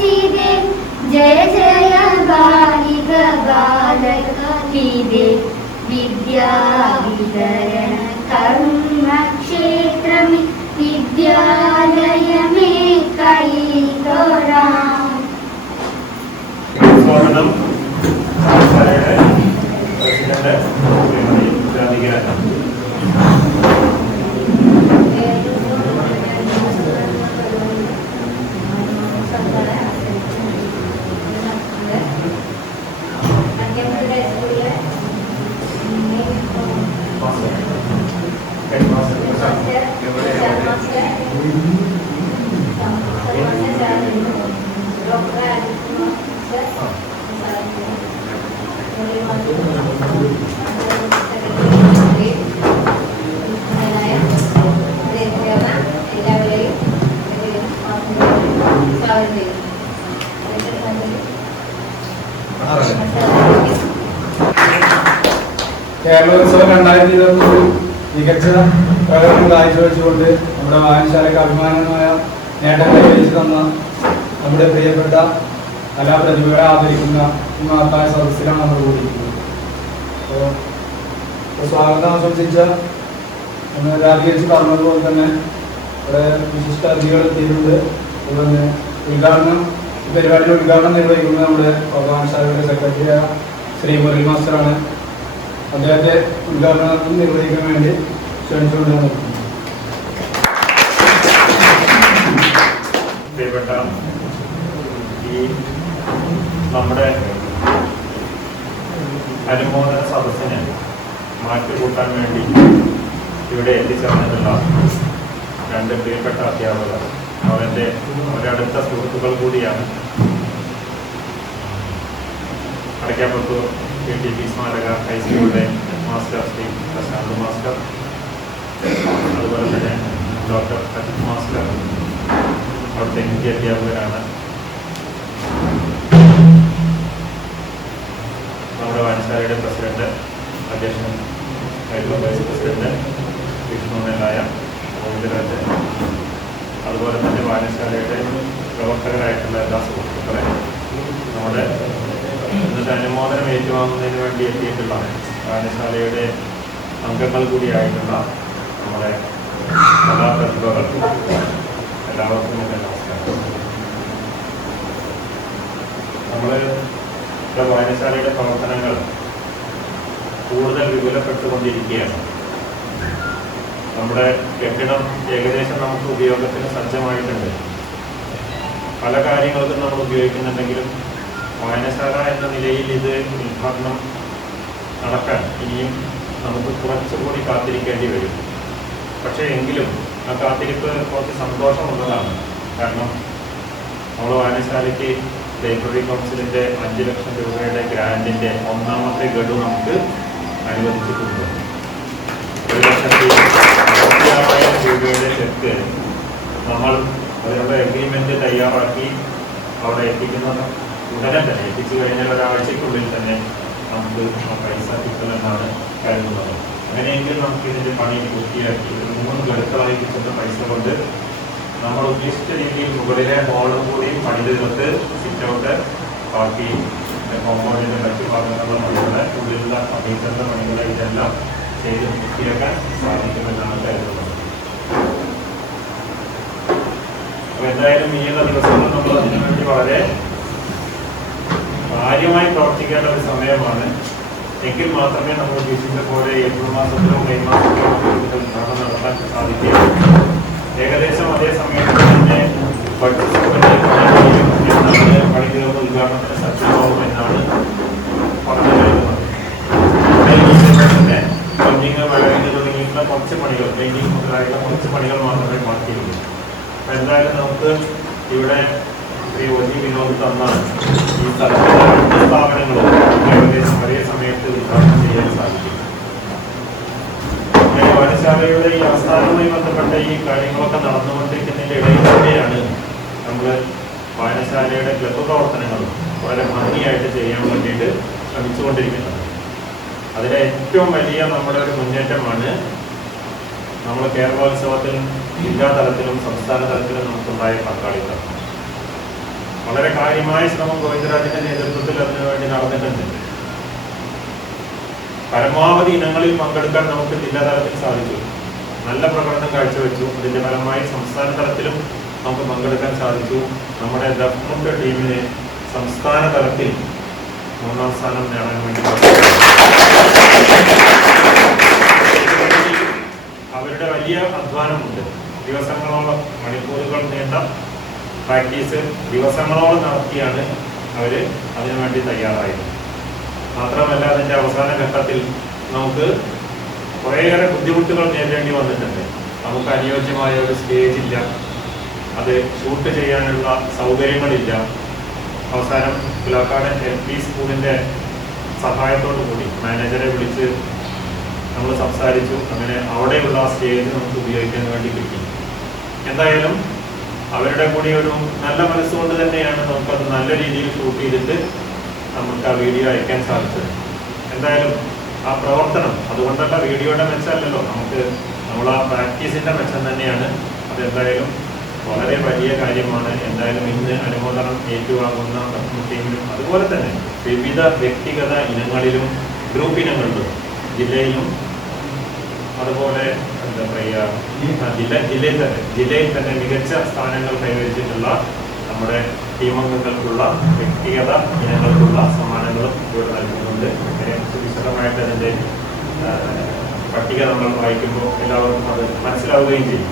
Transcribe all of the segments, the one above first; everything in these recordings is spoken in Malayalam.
तुलसीदे जय जय बालिक बालक दे विद्या वितरण कर्म क्षेत्र में विद्यालय में कई तोड़ा स्वागतम കേരളോത്സവം 2021 മികച്ച പ്രകടനം കാഴ്ചവെച്ചുകൊണ്ട് നമ്മുടെ വായനശാലയ്ക്ക് അഭിമാനമായ നേട്ടം കൈവരിച്ചു തന്ന നമ്മുടെ പ്രിയപ്പെട്ട കലാപ്രതിഭകളെ ആദരിക്കുന്ന ഈ മഹത്തായ സദസ്സിലാണ് നമ്മൾ കൂടിയിരിക്കുന്നത്. അപ്പോൾ സ്വാഗതം ആശംസിച്ച രാജീകരിച്ച് പറഞ്ഞതുപോലെ തന്നെ ഇവിടെ വിശിഷ്ട അതിഥികൾ എത്തിയിട്ടുണ്ട്. അതുപോലെ പരിപാടിയുടെ ഉദ്ഘാടനം നിർവഹിക്കുന്നത് നമ്മുടെ വായനശാലയുടെ സെക്രട്ടറിയായ ശ്രീ മുരളി മാസ്റ്ററാണ്. അദ്ദേഹത്തെ ഉദ്ഘാടനം നിർവഹിക്കാൻ വേണ്ടി ക്ഷണിച്ചുകൊണ്ടാണ്. പ്രിയപ്പെട്ട ഈ നമ്മുടെ അനുമോദന സദസ്സിനെ മാറ്റിക്കൂട്ടാൻ വേണ്ടി ഇവിടെ എത്തിച്ചേർന്നിട്ടുള്ള രണ്ട് പ്രിയപ്പെട്ട അധ്യാപകർ, അവരുടെ ഒരടുത്ത സുഹൃത്തുക്കൾ കൂടിയാണ്. അടയ്ക്കാപ്പുറത്തൂർ KTP സ്മാരക ഹൈസ്കൂളിലെ മാസ്റ്റർ ശ്രീ പ്രശാന്ത് മാസ്റ്റർ, അതുപോലെ തന്നെ ഡോക്ടർ അജിത് മാസ്റ്റർ അവിടുത്തെ ഹിന്ദി അധ്യാപകരാണ്. നമ്മുടെ വായനശാലയുടെ പ്രസിഡന്റ്, അധ്യക്ഷൻ വൈസ് പ്രസിഡന്റ് വിഷ്ണുനായ ഗോവിന്ദരാജ്, അതുപോലെ തന്നെ വായനശാലയുടെ പ്രവർത്തകരായിട്ടുള്ള എല്ലാ സുഹൃത്തുക്കളെയും നമ്മുടെ ഇന്നത്തെ അനുമോദനം ഏറ്റുവാങ്ങുന്നതിന് വേണ്ടി എത്തിയിട്ടുള്ള വായനശാലയുടെ അംഗങ്ങൾ കൂടിയായിട്ടുള്ള നമ്മുടെ കലാപ്രതിഭകൾ, എല്ലാവർക്കും എൻ്റെ നമസ്കാരം. നമ്മൾ വായനശാലയുടെ പ്രവർത്തനങ്ങൾ കൂടുതൽ വിപുലപ്പെട്ടുകൊണ്ടിരിക്കുകയാണ്. നമ്മുടെ കെട്ടിടം ഏകദേശം നമുക്ക് ഉപയോഗത്തിന് സജ്ജമായിട്ടുണ്ട്. പല കാര്യങ്ങൾക്കും നമ്മൾ ഉപയോഗിക്കുന്നുണ്ടെങ്കിലും വായനശാല എന്ന നിലയിൽ ഇത് ഉദ്ഘാടനം നടക്കാൻ ഇനിയും നമുക്ക് കുറച്ചുകൂടി കാത്തിരിക്കേണ്ടി വരും. പക്ഷേ എങ്കിലും ആ കാത്തിരിപ്പ് കുറച്ച് സന്തോഷമുള്ളതാണ്. കാരണം നമ്മൾ വായനശാലയ്ക്ക് ലൈബ്രറി കൗൺസിലിൻ്റെ 5 ലക്ഷം രൂപയുടെ ഗ്രാൻഡിൻ്റെ ഒന്നാമത്തെ ഗഡു നമുക്ക് അനുവദിച്ചിട്ടുണ്ട്. 1,60,000 രൂപയുടെ ചെക്ക് നമ്മൾ അതിനുള്ള എഗ്രിമെൻ്റ് തയ്യാറാക്കി അവിടെ എത്തിക്കുന്നത് ഉടനെ തന്നെ, എത്തിച്ചു കഴിഞ്ഞാൽ ഒരാഴ്ചയ്ക്കുള്ളിൽ തന്നെ നമുക്ക് ആ പൈസ കിട്ടുമെന്നാണ് കരുതുന്നത്. അങ്ങനെയെങ്കിൽ നമുക്ക് ഇതിൻ്റെ പണി പൂർത്തിയാക്കി 3 ഗഡുക്കളായി കിട്ടുന്ന പൈസ കൊണ്ട് നമ്മൾ ഉദ്ദേശിച്ച രീതിയിൽ മുകളിലെ ഹോളും കൂടി പണി തീർത്ത് സിറ്റ് ഔട്ട് ബാക്കി കോമ്പൗണ്ടിൻ്റെ മറ്റു ഭാഗങ്ങളും ഉൾപ്പെടെ ഉള്ളിലുള്ള ഫർണിച്ചറിൻ്റെ പണികളെ ഇതെല്ലാം ചെയ്ത് പൂർത്തിയാക്കാൻ സാധിക്കുമെന്നാണ് കരുതുന്നത്. അപ്പോൾ എന്തായാലും ഈയുള്ള ദിവസങ്ങൾ നമ്മൾ അതിനുവേണ്ടി വളരെ കാര്യമായി പ്രവർത്തിക്കേണ്ട ഒരു സമയമാണ്. എങ്കിൽ മാത്രമേ നമ്മൾ ഉദ്ദേശിച്ച പോലെ ഏപ്രിൽ മാസത്തിലോ മെയ് മാസത്തിലോ നമുക്ക് ഉദ്ഘാടനം നടത്താൻ സാധിക്കുകയുള്ളൂ. ഏകദേശം അതേ സമയത്ത് തന്നെ ബഡ്ജറ്റ് പണി തീർന്ന ഉദ്ഘാടനത്തിന് സജ്ജമാവും എന്നാണ് പറഞ്ഞു വരുന്നത്. തന്നെ പെയിന്റിങ്, വയറിങ് തുടങ്ങിയിട്ടുള്ള കുറച്ച് പണികൾ, പെയിന്റിങ് മുതലായുള്ള കുറച്ച് പണികൾ മാത്രമേ ബാക്കിയുള്ളൂ. അപ്പം എന്തായാലും നമുക്ക് ഇവിടെ ശ്രീ ഒജി വിനോദ് തന്ന ഈ സ്ഥലത്തെ 2 സ്ഥാപനങ്ങളും ഏകദേശം ഒരേ സമയത്ത് ഉദ്ഘാടനം ചെയ്യാൻ സാധിക്കും. വായനശാലയുടെ ഈ ആസ്ഥാനവുമായി ബന്ധപ്പെട്ട ഈ കാര്യങ്ങളൊക്കെ നടന്നുകൊണ്ടിരിക്കുന്നതിൻ്റെ ഇടയിൽ തന്നെയാണ് നമ്മൾ വായനശാലയുടെ ക്ലബ്ബ് പ്രവർത്തനങ്ങൾ വളരെ ഭംഗിയായിട്ട് ചെയ്യാൻ വേണ്ടിയിട്ട് ശ്രമിച്ചുകൊണ്ടിരിക്കുന്നത്. അതിലെ ഏറ്റവും വലിയ നമ്മുടെ ഒരു മുന്നേറ്റമാണ് നമ്മൾ കേരളോത്സവത്തിൽ ജില്ലാ തലത്തിലും സംസ്ഥാന തലത്തിലും നമുക്കുണ്ടായ പങ്കാളിത്തം. വളരെ കാര്യമായ ശ്രമം ഗോവിന്ദരാജിന്റെ നേതൃത്വത്തിൽ അതിനുവേണ്ടി നടന്നിട്ടുണ്ട്. പരമാവധി ഇനങ്ങളിൽ പങ്കെടുക്കാൻ നമുക്ക് ജില്ലാതലത്തിൽ സാധിച്ചു. നല്ല പ്രകടനം കാഴ്ചവെച്ചു. അതിന്റെ ഫലമായി സംസ്ഥാന തലത്തിലും നമുക്ക് പങ്കെടുക്കാൻ സാധിച്ചു. നമ്മുടെ ദഫ്മുട്ട് ടീമിന് സംസ്ഥാന തലത്തിൽ 3ാം സ്ഥാനം നേടാൻ വേണ്ടി അവരുടെ വലിയ അധ്വാനമുണ്ട്. ദിവസങ്ങളോളം, മണിക്കൂറുകൾ നീണ്ട പ്രാക്ടീസ് ദിവസങ്ങളോളം നടത്തിയാണ് അവർ അതിനുവേണ്ടി തയ്യാറായത്. മാത്രമല്ല അതിൻ്റെ അവസാന ഘട്ടത്തിൽ നമുക്ക് കുറേയേറെ ബുദ്ധിമുട്ടുകൾ നേരിടേണ്ടി വന്നിട്ടുണ്ട്. നമുക്ക് അനുയോജ്യമായ ഒരു സ്റ്റേജ് ഇല്ല, അത് ഷൂട്ട് ചെയ്യാനുള്ള സൗകര്യങ്ങളില്ല. അവസാനം പുലാക്കാട് LP സ്കൂളിൻ്റെ സഹായത്തോടു കൂടി മാനേജറെ വിളിച്ച് നമ്മൾ സംസാരിച്ചു. അങ്ങനെ അവിടെയുള്ള സ്റ്റേജ് നമുക്ക് ഉപയോഗിക്കാൻ വേണ്ടി കിട്ടി. എന്തായാലും അവരുടെ കൂടി ഒരു നല്ല മനസ്സുകൊണ്ട് തന്നെയാണ് നമുക്കത് നല്ല രീതിയിൽ ഷൂട്ട് ചെയ്തിട്ട് നമുക്ക് ആ വീഡിയോ അയക്കാൻ സാധിച്ചത്. എന്തായാലും ആ പ്രവർത്തനം അതുകൊണ്ടല്ല, വീഡിയോയുടെ മെച്ചമല്ലല്ലോ, നമ്മൾ ആ പ്രാക്ടീസിൻ്റെ മെച്ചം തന്നെയാണ്. അതെന്തായാലും വളരെ വലിയ കാര്യമാണ്. എന്തായാലും ഇന്ന് അനുമോദനം ഏറ്റുവാങ്ങുന്ന ടീമിനും അതുപോലെ തന്നെ വിവിധ വ്യക്തിഗത ഇനങ്ങളിലും ഗ്രൂപ്പ് ഇനങ്ങളിലും ജില്ലയിലും അതുപോലെ എന്താ പറയുക ജില്ലയിൽ തന്നെ മികച്ച സ്ഥാനങ്ങൾ കൈവരിച്ചിട്ടുള്ള നമ്മുടെ ടീമംഗങ്ങൾക്കുള്ള വ്യക്തിഗത ഇനങ്ങൾക്കുള്ള സമ്മാനങ്ങളും ഇവിടെ നൽകുന്നുണ്ട്. വിശദമായിട്ട് അതിൻ്റെ പട്ടിക നമ്മൾ വായിക്കുമ്പോൾ എല്ലാവർക്കും അത് മനസ്സിലാവുകയും ചെയ്യും.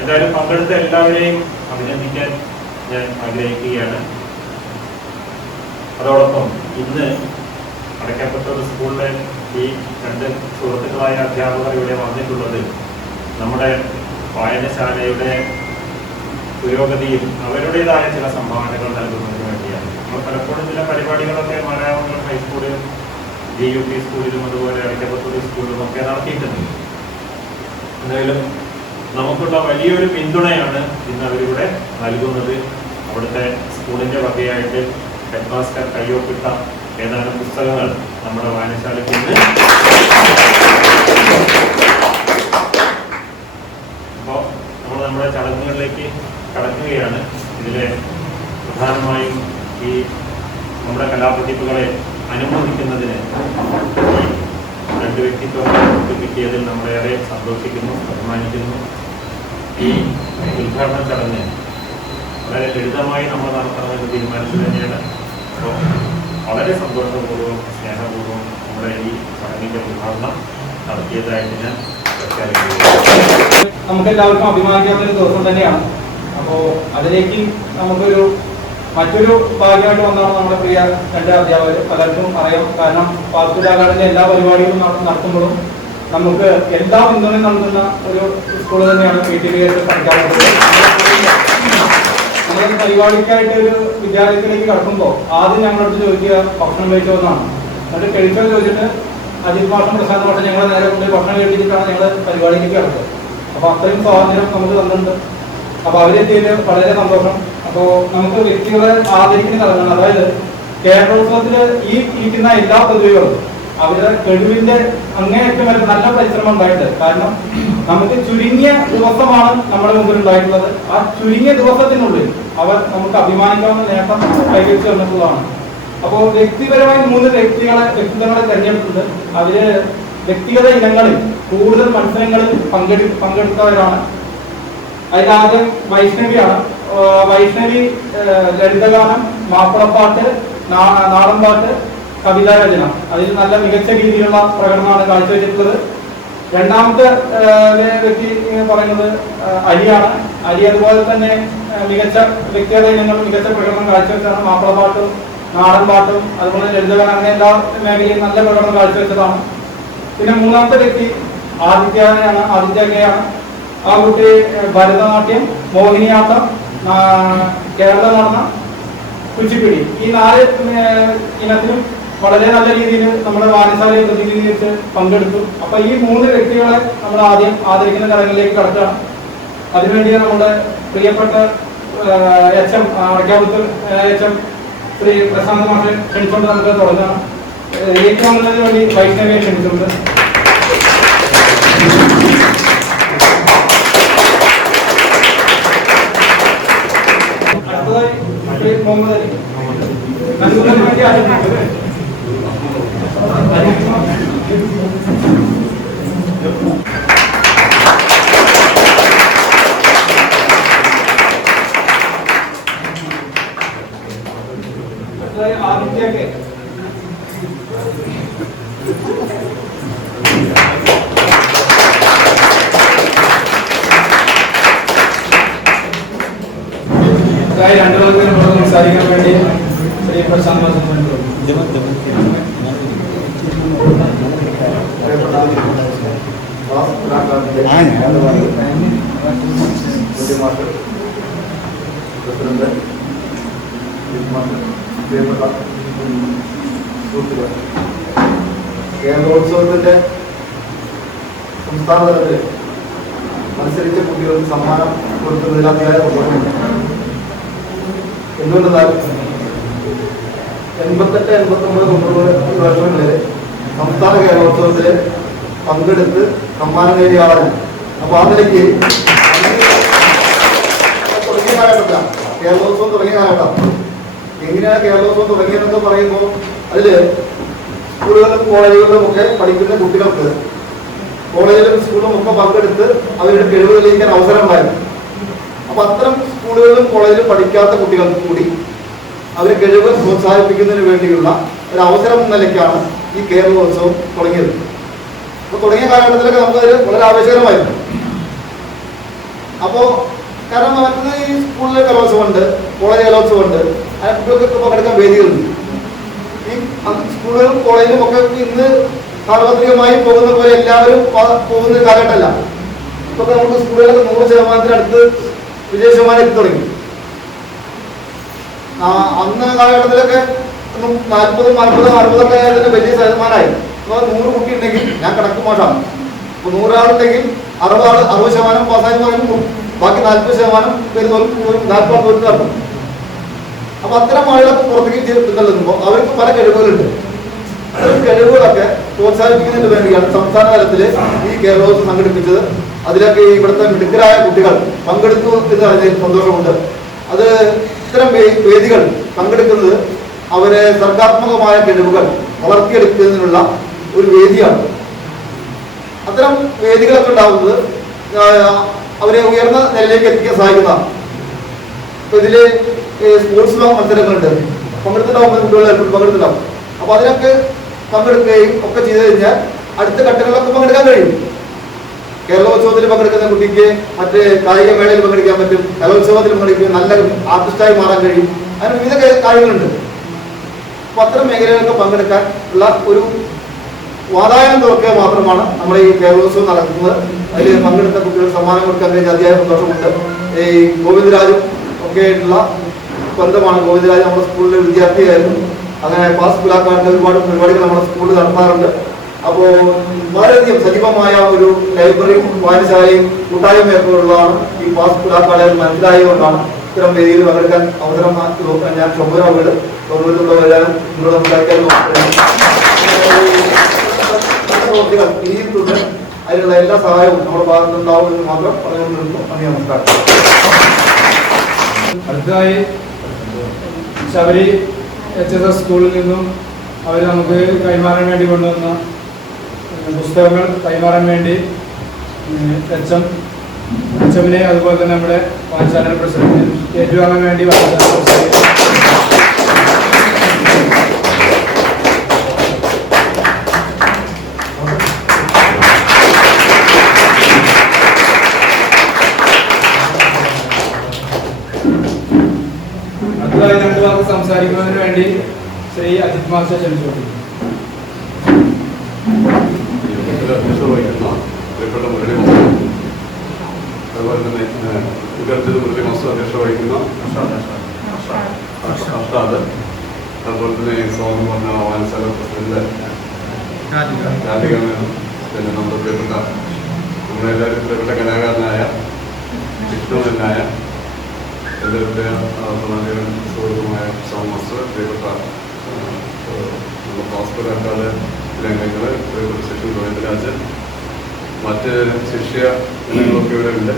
എന്തായാലും പങ്കെടുത്ത എല്ലാവരെയും അഭിനന്ദിക്കാൻ ഞാൻ ആഗ്രഹിക്കുകയാണ്. അതോടൊപ്പം ഇന്ന് അടയ്ക്കപ്പെട്ട സ്കൂളിലെ ഈ 2 സുഹൃത്തുക്കളായ അധ്യാപകർ ഇവിടെ വന്നിട്ടുള്ളത് നമ്മുടെ വായനശാലയുടെ പുരോഗതിയും അവരുടേതായ ചില സംഭാവനകൾ നൽകുന്നതിന് വേണ്ടിയാണ്. നമ്മൾ പലപ്പോഴും ചില പരിപാടികളൊക്കെ മലയാളം ഹൈസ്കൂളിലും GUP സ്കൂളിലും അതുപോലെ അടയ്ക്കപ്പെട്ട സ്കൂളിലും ഒക്കെ നടത്തിയിട്ടുണ്ട്. എന്തായാലും നമുക്കുള്ള വലിയൊരു പിന്തുണയാണ് ഇന്ന് അവരിവിടെ നൽകുന്നത്. അവിടുത്തെ സ്കൂളിൻ്റെ വകയായിട്ട് ഹെഡ് മാസ്റ്റർ കയ്യൊപ്പിട്ട ഏതാനും പുസ്തകങ്ങൾ നമ്മുടെ വായനശാലയ്ക്ക് ഉണ്ട്. അപ്പോൾ നമ്മൾ നമ്മുടെ ചടങ്ങുകളിലേക്ക് കടക്കുകയാണ്. ഇതിലെ പ്രധാനമായും ഈ നമ്മുടെ കലാപ്രതിഭകളെ അനുമോദിക്കുന്നതിന് ഈ 2 വ്യക്തിത്വങ്ങൾ കിട്ടിയതിൽ നമ്മളേറെ സന്തോഷിക്കുന്നു, അഭിമാനിക്കുന്നു. ഈ ഉദ്ഘാടന ചടങ്ങ് വളരെ ലളിതമായി നമ്മൾ നടത്താൻ തീരുമാനിച്ചു തന്നെയാണ്. അപ്പോൾ വളരെ സന്തോഷപൂർവ്വം സ്നേഹപൂർവ്വം നമ്മുടെ ഈ ചടങ്ങിൻ്റെ ഉദ്ഘാടനം നടത്തിയതായിട്ട് ഞാൻ പ്രഖ്യാപിക്കുന്നു. നമുക്ക് എല്ലാവർക്കും അഭിമാനിക്കാത്തൊരു ദിവസം തന്നെയാണ്. അപ്പോൾ അതിലേക്ക് മറ്റൊരു ഭാഗ്യമായിട്ട് വന്നതാണ് നമ്മുടെ പ്രിയ 2 അധ്യാപകർ. പലർക്കും അറിയാം. കാരണം പാസ്തുലാകാടിൻ്റെ എല്ലാ പരിപാടികളും നടത്തുമ്പോഴും നമുക്ക് എല്ലാ പിന്തുണയും നൽകുന്ന ഒരു സ്കൂൾ തന്നെയാണ് PTV പഠിക്കാറുള്ളത്. നമ്മൾ പരിപാടിക്കായിട്ട് ഒരു വിദ്യാലയത്തിലേക്ക് കടക്കുമ്പോൾ ആദ്യം ഞങ്ങളടുത്ത് ചോദിക്കുക ഭക്ഷണം കഴിച്ചോ എന്നാണ്. എന്നിട്ട് കഴിച്ചോ ചോദിച്ചിട്ട് അജിത് മാഷം പ്രസാദ് മാഷം ഞങ്ങൾ നേരെ കൊണ്ട് ഭക്ഷണം കഴിച്ചിട്ടാണ് ഞങ്ങൾ പരിപാടിയിലേക്ക് കടക്കുന്നത്. അപ്പോൾ അത്രയും സ്വാതന്ത്ര്യം നമുക്ക് തന്നിട്ടുണ്ട്. അപ്പോൾ അവരെത്തിയതിൽ വളരെ സന്തോഷം. അപ്പോൾ നമുക്ക് വ്യക്തികളെ ആദരിക്കുന്ന ചടങ്ങാണ്. അതായത് കേരളോത്സവത്തിൽ ഈ ഇരിക്കുന്ന എല്ലാ പ്രതിഭകളും അവരുടെ കഴിവിന്റെ അങ്ങേയറ്റം വരെ നല്ല പരിശ്രമം ഉണ്ടായിട്ട്. കാരണം നമുക്ക് ചുരുങ്ങിയ ദിവസമാണ് നമ്മുടെ മുമ്പിൽ ഉണ്ടായിട്ടുള്ളത്. ആ ചുരുങ്ങിയ ദിവസത്തിനുള്ളിൽ അവർ നമുക്ക് അഭിമാനിക്കാവുന്ന നേട്ടം കൈവരിച്ചു തന്നിട്ടുള്ളതാണ്. അപ്പോൾ വ്യക്തിപരമായി 3 വ്യക്തിത്വങ്ങളെ തെരഞ്ഞെടുത്തിട്ടുണ്ട്. അവര് വ്യക്തിഗത ഇനങ്ങളിൽ കൂടുതൽ മത്സരങ്ങളിൽ പങ്കെടുത്തവരാണ്. അതിലാദ്യം വൈഷ്ണവിയാണ്. വൈഷ്ണവി ലളിതഗാനം, മാപ്പിളപ്പാട്ട്, നാടൻപാട്ട്, കവിതാരചന അതിൽ നല്ല മികച്ച രീതിയിലുള്ള പ്രകടനമാണ് കാഴ്ചവെച്ചിട്ടുള്ളത്. രണ്ടാമത്തെ വ്യക്തി പറയുന്നത് അലിയാണ്. അലി അതുപോലെ തന്നെ മികച്ച വ്യക്തിഗത ഇനങ്ങൾ മികച്ച പ്രകടനം കാഴ്ചവെച്ചാണ്. മാപ്പിളപ്പാട്ടും നാടൻപാട്ടും അതുപോലെ ലളിതഗാനം അങ്ങനെ എല്ലാ മേഖലയും നല്ല പ്രകടനം കാഴ്ചവെച്ചതാണ്. പിന്നെ മൂന്നാമത്തെ വ്യക്തി ആദിത്യ കെയാണ്. ആ കുട്ടി ഭരതനാട്യം, മോഹിനിയാട്ടം, കേരള നടന, കുച്ചിപ്പിടി ഈ 4 ഇനത്തിലും വളരെ നല്ല രീതിയിൽ നമ്മുടെ വായനശാലയെ പ്രതിനിധീകരിച്ച് പങ്കെടുത്തു. അപ്പൊ ഈ 3 വ്യക്തികളെ നമ്മൾ ആദ്യം ആദരിക്കുന്ന ചടങ്ങിലേക്ക് കടക്കുകയാണ്. അതിനുവേണ്ടി നമ്മുടെ പ്രിയപ്പെട്ട HM അടയ്ക്കാപുത്തൂർ HM ശ്രീ പ്രശാന്ത് മാഷെ ക്ഷണിച്ചുകൊണ്ട് നമുക്ക് തുടങ്ങാം. ഏറ്റുവാങ്ങുന്നതിന് വേണ്ടി വൈഷ്ണവിയെ ക്ഷണിച്ചുകൊണ്ട് അടുത്തതായി മുഹമ്മദ് അലി. നൽകുന്നതിന് വേണ്ടി ആരംഭിക്കുന്നത് ആദിത്യ രണ്ടു പേർക്ക് സംസാരിക്കാൻ വേണ്ടി ശ്രീ പ്രശാന്ത് കേരളോത്സവത്തിന്റെ സംസ്ഥാന തലത്തിൽ മത്സരിച്ച കുട്ടികൾക്ക് സമ്മാനം കൊടുക്കുന്നതിൽ അതിയായ പ്രവർത്തനം. എന്തുകൊണ്ടെന്നാൽ 88, 89, 90 വർഷങ്ങളിൽ സംസ്ഥാന കേരളോത്സവത്തിൽ പങ്കെടുത്ത് സമ്മാനം നേടിയ ആളാണ്. അപ്പൊ ആ നിലയ്ക്ക് തുടങ്ങിയ കാലഘട്ടത്തിലാണ് കേരളോത്സവം തുടങ്ങിയ കാലഘട്ടം. എങ്ങനെയാണ് കേരളോത്സവം തുടങ്ങിയതെന്ന് പറയുമ്പോൾ അതില് സ്കൂളുകളിലും കോളേജുകളിലും ഒക്കെ പഠിക്കുന്ന കുട്ടികൾക്ക് കോളേജിലും സ്കൂളിലും ഒക്കെ പങ്കെടുത്ത് അവരുടെ കഴിവ് തെളിയിക്കാൻ അവസരമുണ്ടായിരുന്നു. അപ്പൊ അത്തരം സ്കൂളുകളിലും കോളേജിലും പഠിക്കാത്ത കുട്ടികൾക്ക് കൂടി അവരുടെ കഴിവ് പ്രോത്സാഹിപ്പിക്കുന്നതിന് വേണ്ടിയുള്ള ഒരു അവസരം എന്ന നിലയ്ക്കാണ് ഈ കേരളോത്സവം തുടങ്ങിയത്. അപ്പൊ തുടങ്ങിയ കാലഘട്ടത്തിലൊക്കെ നമുക്കത് വളരെ ആവേശകരമായിരുന്നു. അപ്പോ കാരണം മറ്റത് ഈ സ്കൂളിലെ കലോത്സവമുണ്ട്, കോളേജ് കലോത്സവമുണ്ട്, ആ കുട്ടികൾക്ക് പങ്കെടുക്കാൻ വേദികളുണ്ട്. ഈ സ്കൂളുകളും കോളേജിലും ഒക്കെ ഇന്ന് സാർവത്രികമായി പോകുന്ന പോലെ എല്ലാവരും പോകുന്ന കാലഘട്ടമല്ല. ഇപ്പൊ നമുക്ക് സ്കൂളുകളൊക്കെ 100% അടുത്ത് വിജയശതമാനം എത്തി തുടങ്ങി. അന്ന് കാലഘട്ടത്തിലൊക്കെ 40, 40, 60 അതിന്റെ വലിയ ശതമാനമായി. 100 കുട്ടി ഉണ്ടെങ്കിൽ, ഞാൻ കണക്ക് മോശമാണ്, 100 ആളുണ്ടെങ്കിൽ 60% പാസ്സായി പറയുമ്പോൾ ബാക്കി 40% വരുന്നവരും 40 തോറ്റ് നടക്കും. അപ്പൊ അത്തരം ആളുകളൊക്കെ പുറത്തേക്ക് തള്ളുമ്പോൾ അവർക്ക് പല കഴിവുകളുണ്ട്. അത്തരം കഴിവുകളൊക്കെ പ്രോത്സാഹിപ്പിക്കുന്നതിന് വേണ്ടിയാണ് സംസ്ഥാന തലത്തിൽ ഈ കേരളോത്സവം സംഘടിപ്പിച്ചത്. അതിലൊക്കെ ഇവിടുത്തെ മിടുക്കരായ കുട്ടികൾ പങ്കെടുത്തു എന്ന് പറഞ്ഞതിൽ സന്തോഷമുണ്ട്. അത് ഇത്തരം വേദികൾ പങ്കെടുക്കുന്നത് അവരെ സർഗാത്മകമായ കഴിവുകൾ വളർത്തിയെടുക്കുന്നതിനുള്ള ഒരു വേദിയാണ്. അത്തരം വേദികളൊക്കെ ഉണ്ടാകുന്നത് അവരെ ഉയർന്ന നിലയിലേക്ക് എത്തിക്കാൻ സഹായിക്കുന്നതാണ്. ഇപ്പൊ ഇതില് സ്പോർട്സ് മത്സരങ്ങളുണ്ട്, പങ്കെടുത്തിട്ടുണ്ടാവും, കുട്ടികൾ പങ്കെടുത്തിട്ടുണ്ടാവും. അപ്പൊ അതിനൊക്കെ പങ്കെടുക്കുകയും ഒക്കെ ചെയ്തു കഴിഞ്ഞാൽ അടുത്ത ഘട്ടങ്ങളിലൊക്കെ പങ്കെടുക്കാൻ കഴിയും. കേരളോത്സവത്തിൽ പങ്കെടുക്കുന്ന കുട്ടിക്ക് മറ്റ് കായിക മേളയിൽ പങ്കെടുക്കാൻ പറ്റും, കലോത്സവത്തിൽ പങ്കെടുക്കുകയും നല്ല ആർട്ടിസ്റ്റായി മാറാൻ കഴിയും. അതിന് വിവിധ കാര്യങ്ങളുണ്ട്. അപ്പൊ അത്തരം മേഖലകളൊക്കെ പങ്കെടുക്കാൻ ഉള്ള ഒരു വാതായനം തുറക്കുക മാത്രമാണ് നമ്മുടെ ഈ കേരളോത്സവം നടക്കുന്നത്. അതിൽ പങ്കെടുത്ത കുട്ടികൾ സമ്മാനം കൊടുക്കാൻ കഴിഞ്ഞ അതിയായ സന്തോഷമുണ്ട്. ഈ ഗോവിന്ദരാജും ഒക്കെ ആയിട്ടുള്ള ബന്ധമാണ്. ഗോവിന്ദരാജ് നമ്മുടെ സ്കൂളിലെ വിദ്യാർത്ഥിയായിരുന്നു. അങ്ങനെ പാസ് പുലാക്കാരുടെ ഒരുപാട് പരിപാടികൾ നമ്മുടെ സ്കൂളിൽ നടത്താറുണ്ട്. അപ്പോൾ വളരെയധികം സജീവമായ ഒരു ലൈബ്രറിയും വായനശാലയും കൂട്ടായ്മയൊക്കെ ഉള്ളതാണ് ഈ പാസ് പുലാക്കാട് മനസ്സിലായതുകൊണ്ടാണ് ഇത്തരം വേദിയിൽ പങ്കെടുക്കാൻ അവസരം ഞാൻ ഷൊമ്പൂരോട് വരാനും നിങ്ങളോട് സംസാരിക്കാനും പ്രവർത്തികൾ ഇനിയും തുടരും. അതിനുള്ള എല്ലാ സഹായവും നമ്മുടെ ഭാഗത്തുണ്ടാവും എന്ന് മാത്രം പറഞ്ഞുകൊണ്ടിരുന്നു. നന്ദി, നമസ്കാരം. അടുത്തതായി ശബരി HSS സ്കൂളിൽ നിന്നും അവർ നമുക്ക് കൈമാറാൻ വേണ്ടി കൊണ്ടുവന്ന പുസ്തകങ്ങൾ കൈമാറാൻ വേണ്ടി HMനെ അതുപോലെ തന്നെ നമ്മുടെ വായനശാല പ്രസിഡന്റ് ഏറ്റുവാങ്ങാൻ വേണ്ടി വായനശാല പ്രസിഡന്റ് അടുത്തതായി 2 വാക്ക് സംസാരിക്കുന്നതിന് വേണ്ടി ശ്രീ അജിത് മാസ്റ്റർ ക്ഷണിച്ചു. പ്രിയപ്പെട്ട മുരളി മാസ്റ്റർ, അതുപോലെ തന്നെ വിദ്യാർത്ഥി മുരളി മാസ്റ്റർ അധ്യക്ഷത വഹിക്കുന്ന അഷ്ടാദ്, അതുപോലെ തന്നെ സ്വാഗതം പറഞ്ഞ വായനശാല പ്രസിഡന്റ് രാധിക മേനോൻ, പിന്നെ നമ്മുടെ പ്രിയപ്പെട്ട നമ്മളെല്ലാവരും പ്രിയപ്പെട്ട കലാകാരനായ വിഷ്ണുവനായ എൻ്റെ പ്രണാളികളും സുഹൃത്തുമായ ഷാം മാസ്റ്റർ, പ്രിയപ്പെട്ട നമ്മുടെ പാസ്പോർട്ട് അക്കാദ രംഗങ്ങൾ, പ്രിയപ്പെട്ട ശിശു ഗോവിന്ദരാജ്, മറ്റ് ശിഷ്യ ജനങ്ങളൊക്കെ ഇവിടെ ഉണ്ട്.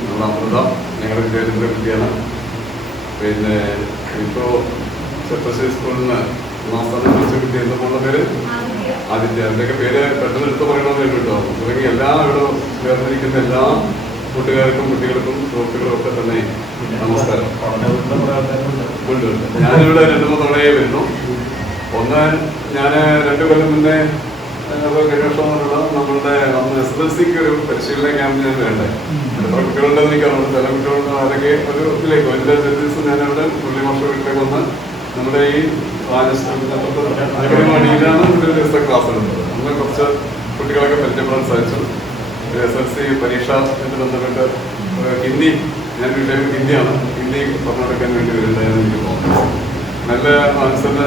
നമ്മുടെ അമൃത ഞങ്ങളുടെ കേന്ദ്ര വിദ്യയാണ്. പിന്നെ ഇപ്പോൾ ചെറുപ്പശ്ശേരി സ്കൂളിൽ നിന്ന് മാസ്ഥാനം വെച്ച കുട്ടി എന്താ പോകുന്ന പേര് ആദിത്യ. അതിൻ്റെയൊക്കെ പേര് പെട്ടെന്ന് എടുത്ത് പറയണമെന്ന് കേട്ടോ. തുടങ്ങി എല്ലാ ഇവിടെ ചേർന്നിരിക്കുന്ന എല്ലാ കൂട്ടുകാർക്കും കുട്ടികൾക്കും സുഹൃത്തുക്കളും ഒക്കെ തന്നെ നമസ്കാരം. ഉണ്ട്. ഞാനിവിടെ 2-3 തവണയായി വരുന്നു. ഒന്ന്, ഞാൻ 2 കൊല്ലം മുന്നേ കഴിഞ്ഞ നമ്മളുടെ SSLCക്ക് ഒരു പരിശീലന ക്യാമ്പ് ഞാൻ വേണ്ടേ. എത്ര കുട്ടികളുണ്ടെന്ന് എനിക്കറിയാം. ചില കുട്ടികളുണ്ട്. അതൊക്കെ ഒരു ഇതിലേക്ക് എൻ്റെ ദിവസം ഞാനവിടെ പുള്ളിമാഷ വീട്ടിലേക്ക് വന്ന് നമ്മുടെ ഈ അടിയിലാണ് ഒരു ദിവസത്തെ ക്ലാസ് എടുത്തത്. നമ്മൾ കുറച്ച് കുട്ടികളൊക്കെ പരിചയപ്പെടാൻ സാധിച്ചു. SSLC പരീക്ഷയായിട്ട് ബന്ധപ്പെട്ട് ഹിന്ദി, ഞാൻ വിഷയം ഹിന്ദിയാണ്. ഹിന്ദി പറഞ്ഞെടുക്കാൻ വേണ്ടി വരുന്നുണ്ടായിരുന്നു എനിക്ക് തോന്നുന്നു. നല്ല ആൻസറിന്